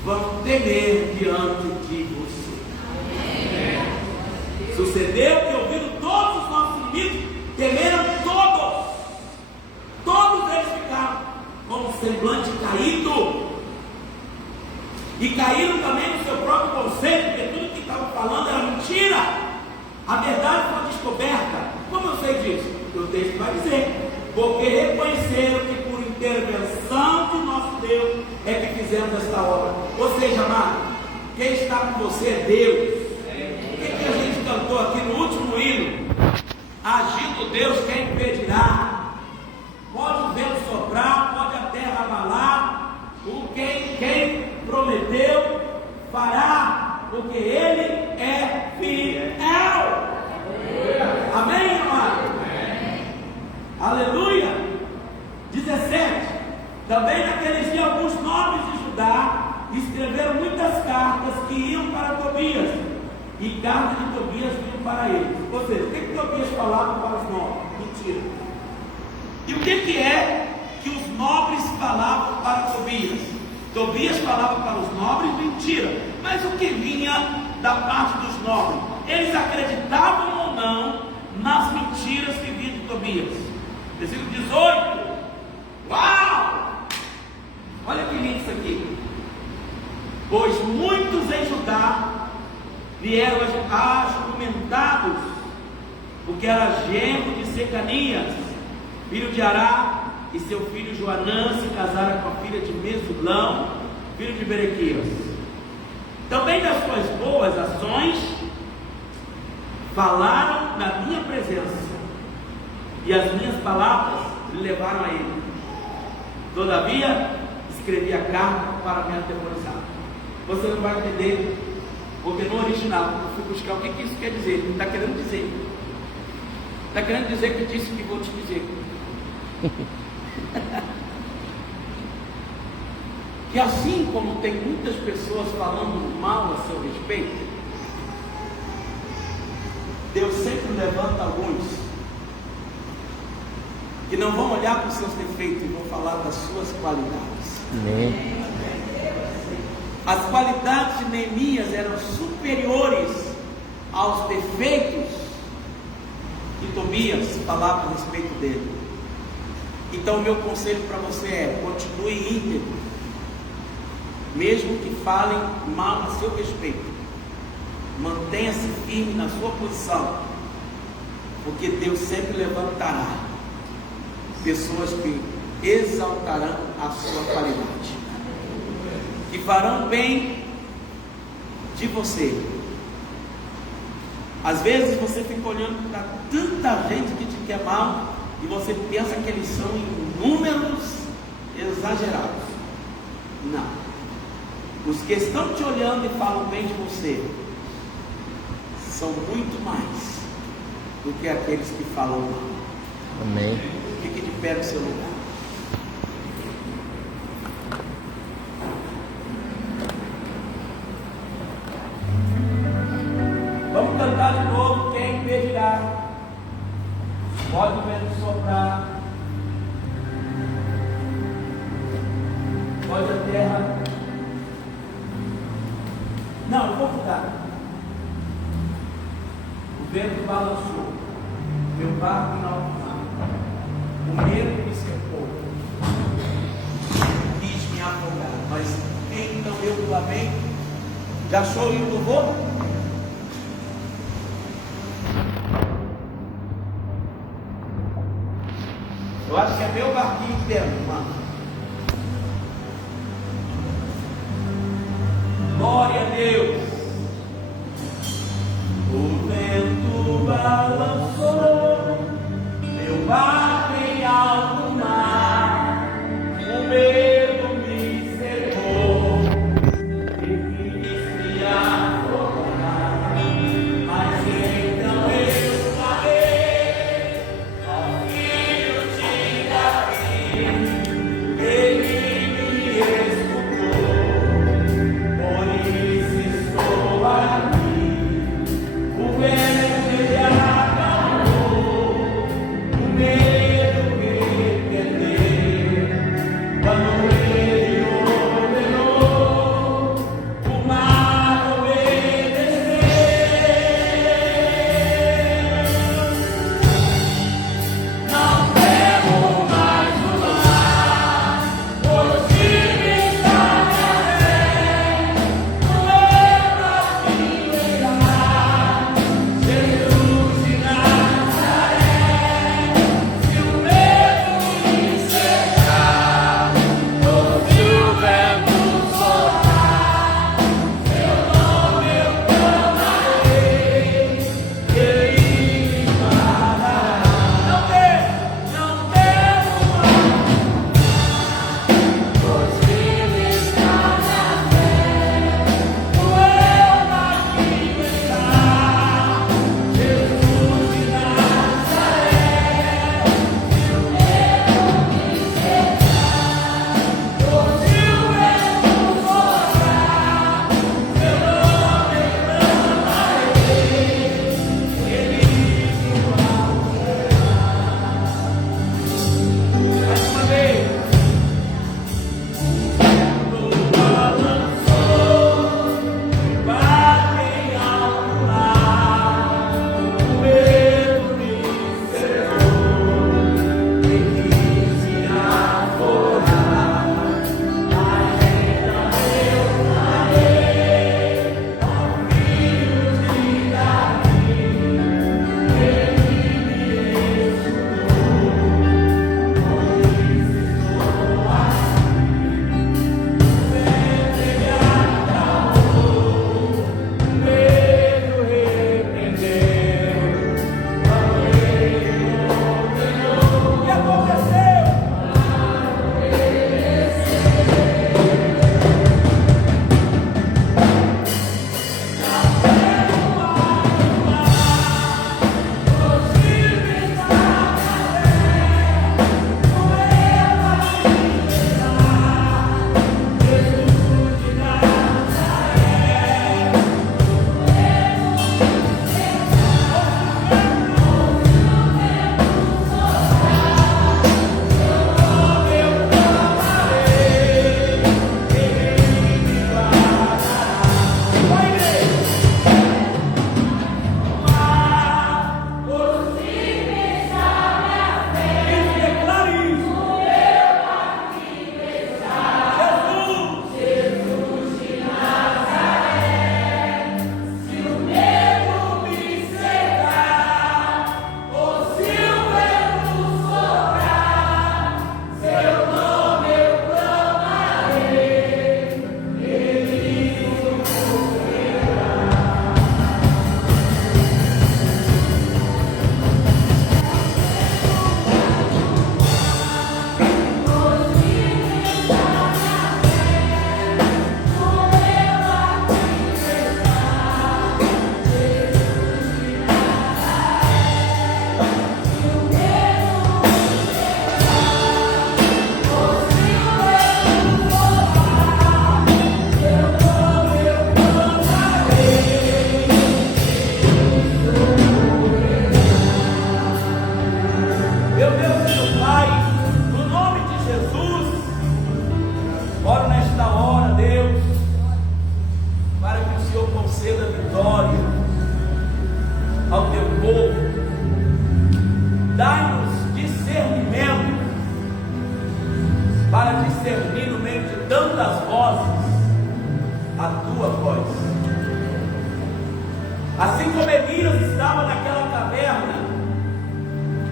vão temer diante de você. Sucedeu que, ouvindo todos os nossos inimigos, temeram todos. Todos eles ficaram com o semblante caído. E caíram também no seu próprio conceito, porque tudo que estavam falando era mentira. A verdade foi descoberta. sei disso? O texto vai dizer, porque reconheceram que por intervenção de nosso Deus é que fizemos esta obra. Ou seja, amado, quem está com você é Deus. O que a gente cantou aqui no último hino? Agindo Deus, quem impedirá? Pode o vento soprar, pode a terra abalar, quem prometeu fará, porque Ele é fiel. Amém, amado? Aleluia. 17. Também naqueles dias alguns nobres de Judá escreveram muitas cartas que iam para Tobias, e cartas de Tobias vinham para eles. Ou seja, o que Tobias falava para os nobres? Mentira. E o que é que os nobres falavam para Tobias? Tobias falava para os nobres mentira. Mas o que vinha da parte dos nobres? Eles acreditavam ou não nas mentiras que vinham de Tobias? Versículo 18. Uau! Olha que lindo isso aqui. Pois muitos em Judá vieram argumentados, porque era genro de Secanias, filho de Ará, e seu filho Joanã se casaram com a filha de Mesulão, filho de Berequias. Também das suas boas ações falaram na minha presença, e as minhas palavras lhe levaram a ele. Todavia, escrevi a carta para me atemorizar. Você não vai entender, porque no original, eu fui buscar o que isso quer dizer. Ele está querendo dizer. Está querendo dizer que eu disse que vou te dizer. Que assim como tem muitas pessoas falando mal a seu respeito, Deus sempre levanta alguns que não vão olhar para os seus defeitos e vão falar das suas qualidades. Amém. As qualidades de Neemias eram superiores aos defeitos que Tobias falava a respeito dele. Então o meu conselho para você é: continue íntegro, mesmo que falem mal a seu respeito. Mantenha-se firme na sua posição, porque Deus sempre levantará pessoas que exaltarão a sua qualidade, que farão bem de você. Às vezes você fica olhando para tanta gente que te quer mal e você pensa que eles são em números exagerados. Não. Os que estão te olhando e falam bem de você são muito mais do que aqueles que falam mal. Amém. Fique de pé no seu lugar. Vamos cantar de novo. Quem impedirá? Pode o vento soprar, pode a terra. Não, eu vou mudar. O vento balançou, meu barco em alto mar, o medo me cercou, quis me afogar, mas então eu clamei. Já achou o louvor? Eu acho que é meu barquinho dentro, mano. Glória a Deus. O vento balançou, meu barco em alto mar, o medo me cercou, e quis me afogar, mas então eu falei ao filho de Davi. para discernir no meio de tantas vozes a tua voz. Assim como Elias estava naquela caverna,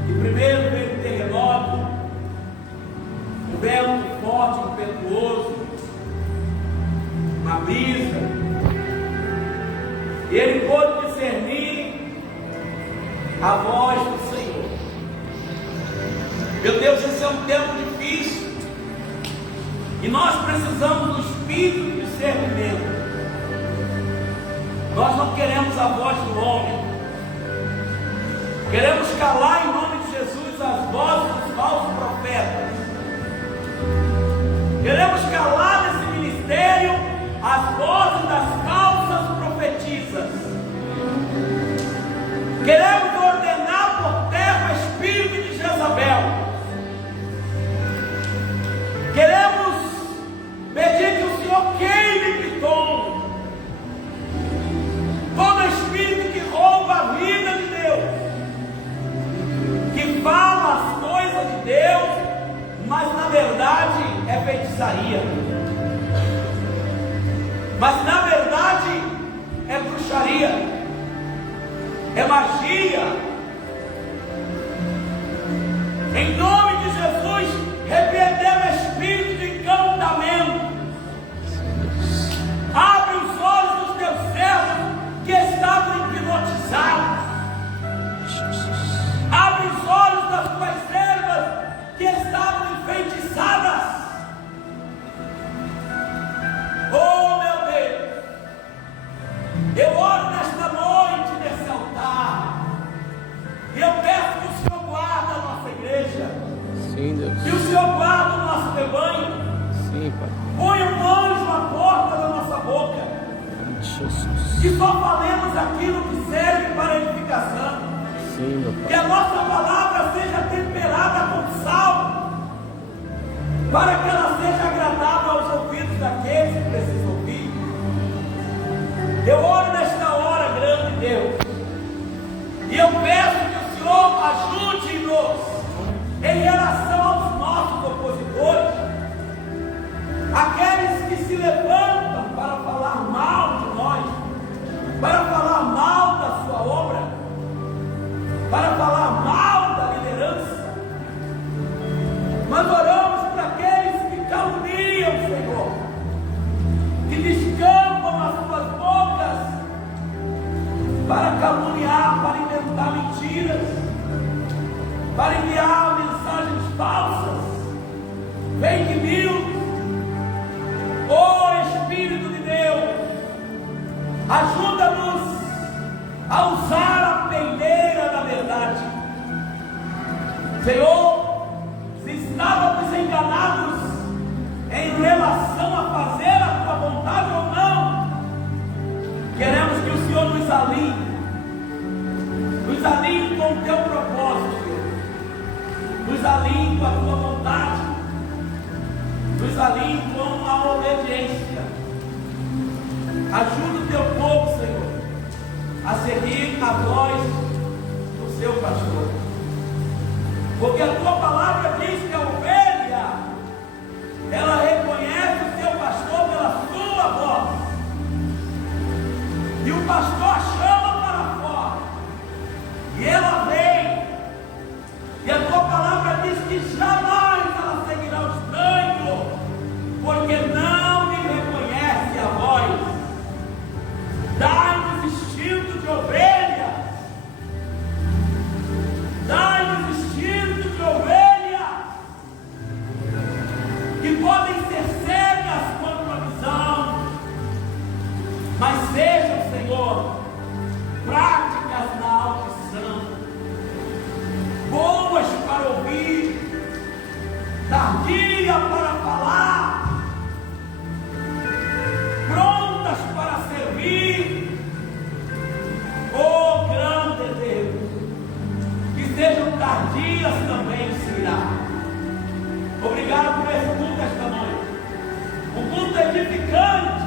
e primeiro veio o terremoto, um vento forte, impetuoso, uma brisa, e ele pôde discernir a voz do Senhor. Meu Deus, esse é um tempo difícil, e nós precisamos do espírito de discernimento. Nós não queremos a voz do homem, queremos calar em nome de Jesus as vozes dos falsos profetas, queremos calar nesse ministério as vozes das falsas profetisas, queremos ordenar por terra o espírito de Jezabel, queremos pedir que o Senhor queime Pitom, todo espírito que rouba a vida de Deus, que fala as coisas de Deus, mas na verdade é feitiçaria, mas na verdade é bruxaria, é magia. Em nome de Jesus, repreendemos o espírito de encantamento. Abre os olhos dos teus servos que estavam hipnotizados. Abre os olhos das tuas servas que estavam enfeitiçadas. Oh meu Deus, eu oro nesta noite nesse altar, e eu peço que o Senhor guarde a nossa igreja. Sim, Deus. Que o Senhor guarde o nosso rebanho. Sim, Pai. Põe um anjo à porta da nossa boca. Jesus. Que só falemos aquilo que serve para edificação. Sim, meu Que Pai. a nossa palavra seja temperada com sal, para que ela seja agradável aos ouvidos daqueles que precisam ouvir. Eu oro nesta hora, grande Deus, e eu peço que o Senhor ajude-nos em relação aos nossos opositores, aqueles que se levantam para falar mal de nós, para falar mal da sua obra, para falar mal da liderança. Nós oramos para aqueles que caluniam o Senhor, que descampam as suas bocas para caluniar, para inventar mentiras, para enviar mensagens falsas, fake news. Oh Espírito de Deus, ajuda-nos a usar a peneira da verdade. Senhor, se estávamos enganados em relação a fazer a tua vontade ou não, queremos que o Senhor nos alinhe com o teu propósito, nos alinhe com a tua vontade, nos alinhe com a obediência. Ajuda o teu povo, Senhor, a seguir a voz do seu pastor, porque a tua palavra diz que a ovelha, ela reconhece o seu pastor pela sua voz, e o pastor a chama para fora, e ela vem, e a tua palavra diz que jamais ela seguirá o estranho, porque não lhe reconhece a voz. Dai-nos instinto de ovelha, dai-nos instinto de ovelha, que podem ser cegas quanto à visão, mas sejam, Senhor, práticas na audição, boas para ouvir, tardia para falar, prontas para servir. Oh grande Deus, que sejam tardias também se irá. Obrigado por esse culto esta noite, um culto edificante,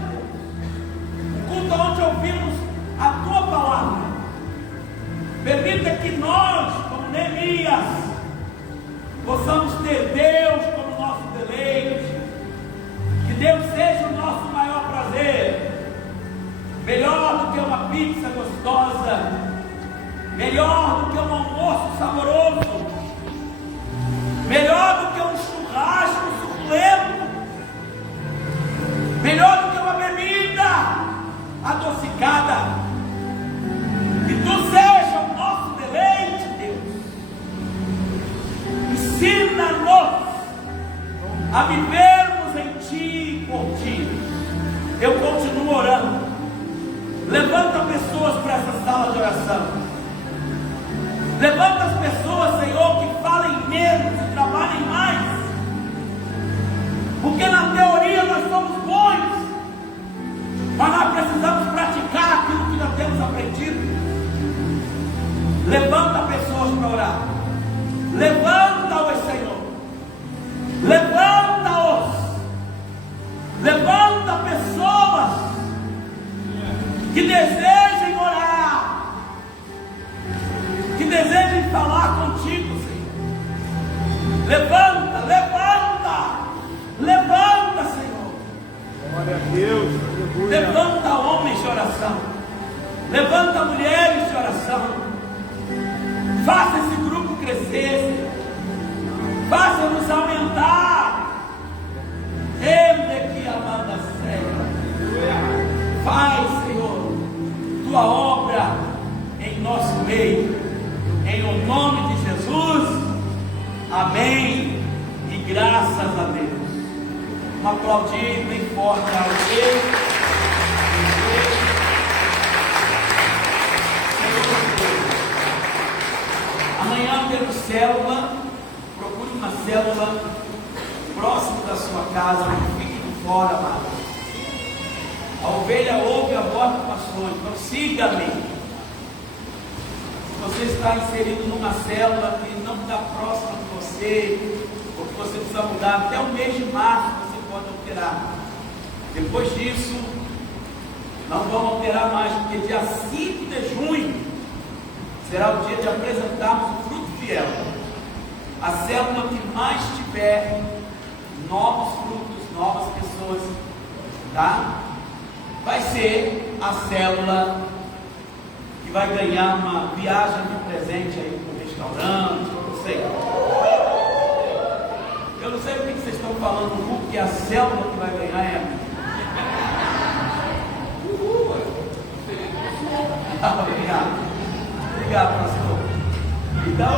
um culto onde ouvimos a melhor do que um almoço saboroso, melhor do que um churrasco suculento, melhor do que uma bebida adocicada. Que tu seja o nosso deleite, Deus. Ensina-nos a vivermos em Ti e por Ti. Eu continuo orando. Levanta pessoas para essa sala de oração. Levanta as pessoas, Senhor, que falem menos e trabalhem mais. Porque na teoria nós somos bons, mas nós precisamos praticar aquilo que nós temos aprendido. Levanta pessoas para orar. Levanta-os, Senhor. Levanta-os. Levanta pessoas que desejem orar, que desejem falar contigo, Senhor. Levanta, levanta, levanta, Senhor. Glória a Deus. Aleluia. Levanta homens de oração, levanta mulheres de oração. Faça esse grupo crescer, Senhor. Faça-nos aumentar. Ele que amanda cega. Faz, Senhor, tua obra em nosso meio, em o nome de Jesus. Amém. E graças a Deus. Um aplaudir bem forte ao Deus. Amanhã temos célula. Procure uma célula próximo da sua casa. Não fique de fora, amado. A ovelha ouve a voz do pastor. Então siga-me. Se você está inserido numa célula que não está próxima de você, ou que você precisa mudar, até o mês de março você pode alterar. Depois disso, não vamos alterar mais, porque dia 5 de junho será o dia de apresentarmos o fruto fiel. A célula que mais tiver novos frutos, novas pessoas, tá? Vai ser a célula que vai ganhar uma viagem de presente aí para o restaurante, não sei. Eu não sei o que vocês estão falando no grupo, que a célula que vai ganhar é obrigado. Obrigado, pastor. Então,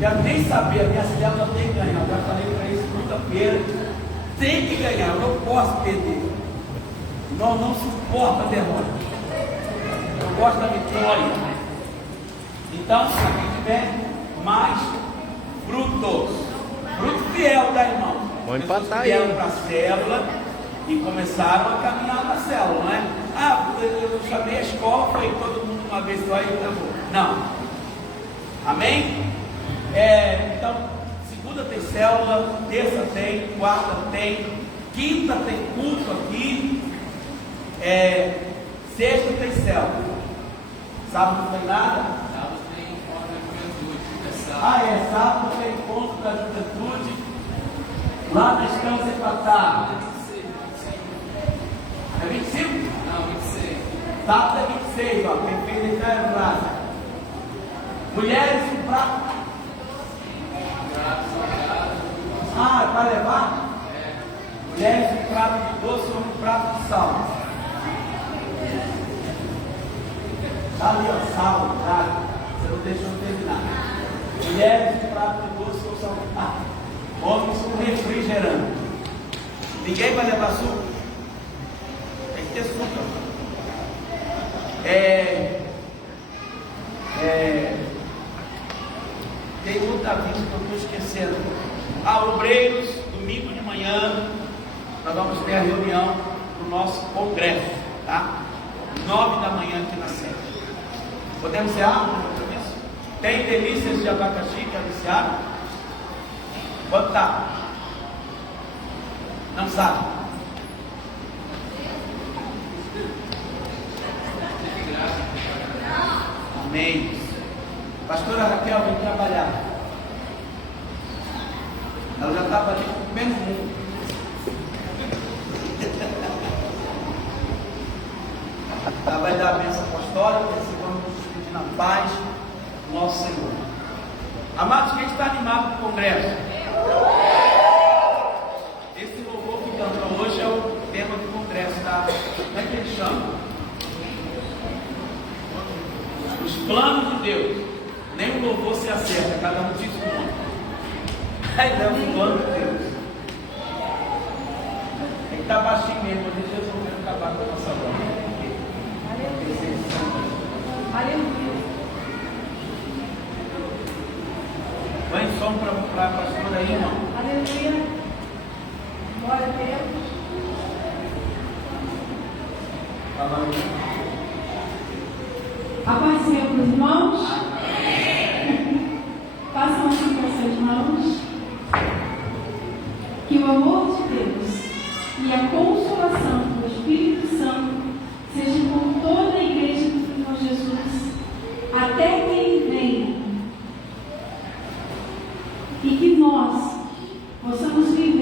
já nem sabia, a minha célula tem que ganhar. Eu já falei para eles segunda-feira, tem que ganhar, eu não posso perder. Não suporta a derrota. Eu gosto da vitória. Então, se aqui tiver mais frutos, fruto fiel, tá, irmão? Vamos empatar aí. Vieram para a célula e começaram a caminhar na célula, não é? Ah, eu chamei a escola, foi todo mundo uma vez só e acabou. Não. Amém? Então, segunda tem célula, terça tem, quarta tem, quinta tem culto aqui. Sexta tem célula. Sábado não tem nada? Sábado tem encontro da juventude. Sábado tem encontro da juventude. Lá na Estância Equatar. É 25? Não, 26. Sábado é 26, ó. Quem fez ele é braço. Mulheres com prato. Vai levar? Mulheres com prato de doce ou com prato de sal. Está ali, ó, sal, tá? Você não deixou de terminar. Mulheres com prato de doce ou sal. Homens com refrigerante. Ninguém vai levar suco? Tem que ter suco. Tem outro aviso que eu estou esquecendo. Obreiros, domingo de manhã, nós vamos ter a reunião do nosso congresso, tá? 9 da manhã aqui na sede. Podemos ser isso? Tem delícias de abacaxi que anunciaram? Quanto tá? Não sabe? Amém. Pastora Raquel vem trabalhar. Ela já estava ali com menos um. Ela vai dar a bênção apostólica, vamos nos despedir na paz. nosso Senhor. Amados, quem está animado com o congresso? Esse louvor que cantou hoje é o tema do congresso, tá? Como é que ele chama? Os planos de Deus. Nem o louvor se acerta, cada um diz o nome. Aí leva o plano de Deus. Tem que estar baixinho mesmo, a gente resolveu acabar com a nossa voz. Aleluia. Põe som para a pastora aí, irmão. Aleluia. Glória a Deus. A paz seja para os irmãos. Façam assim com seus irmãos. Que o amor de Deus e a consolação do Espírito Santo sejam com toda a igreja do Senhor Jesus, até que Ele venha. E que nós possamos viver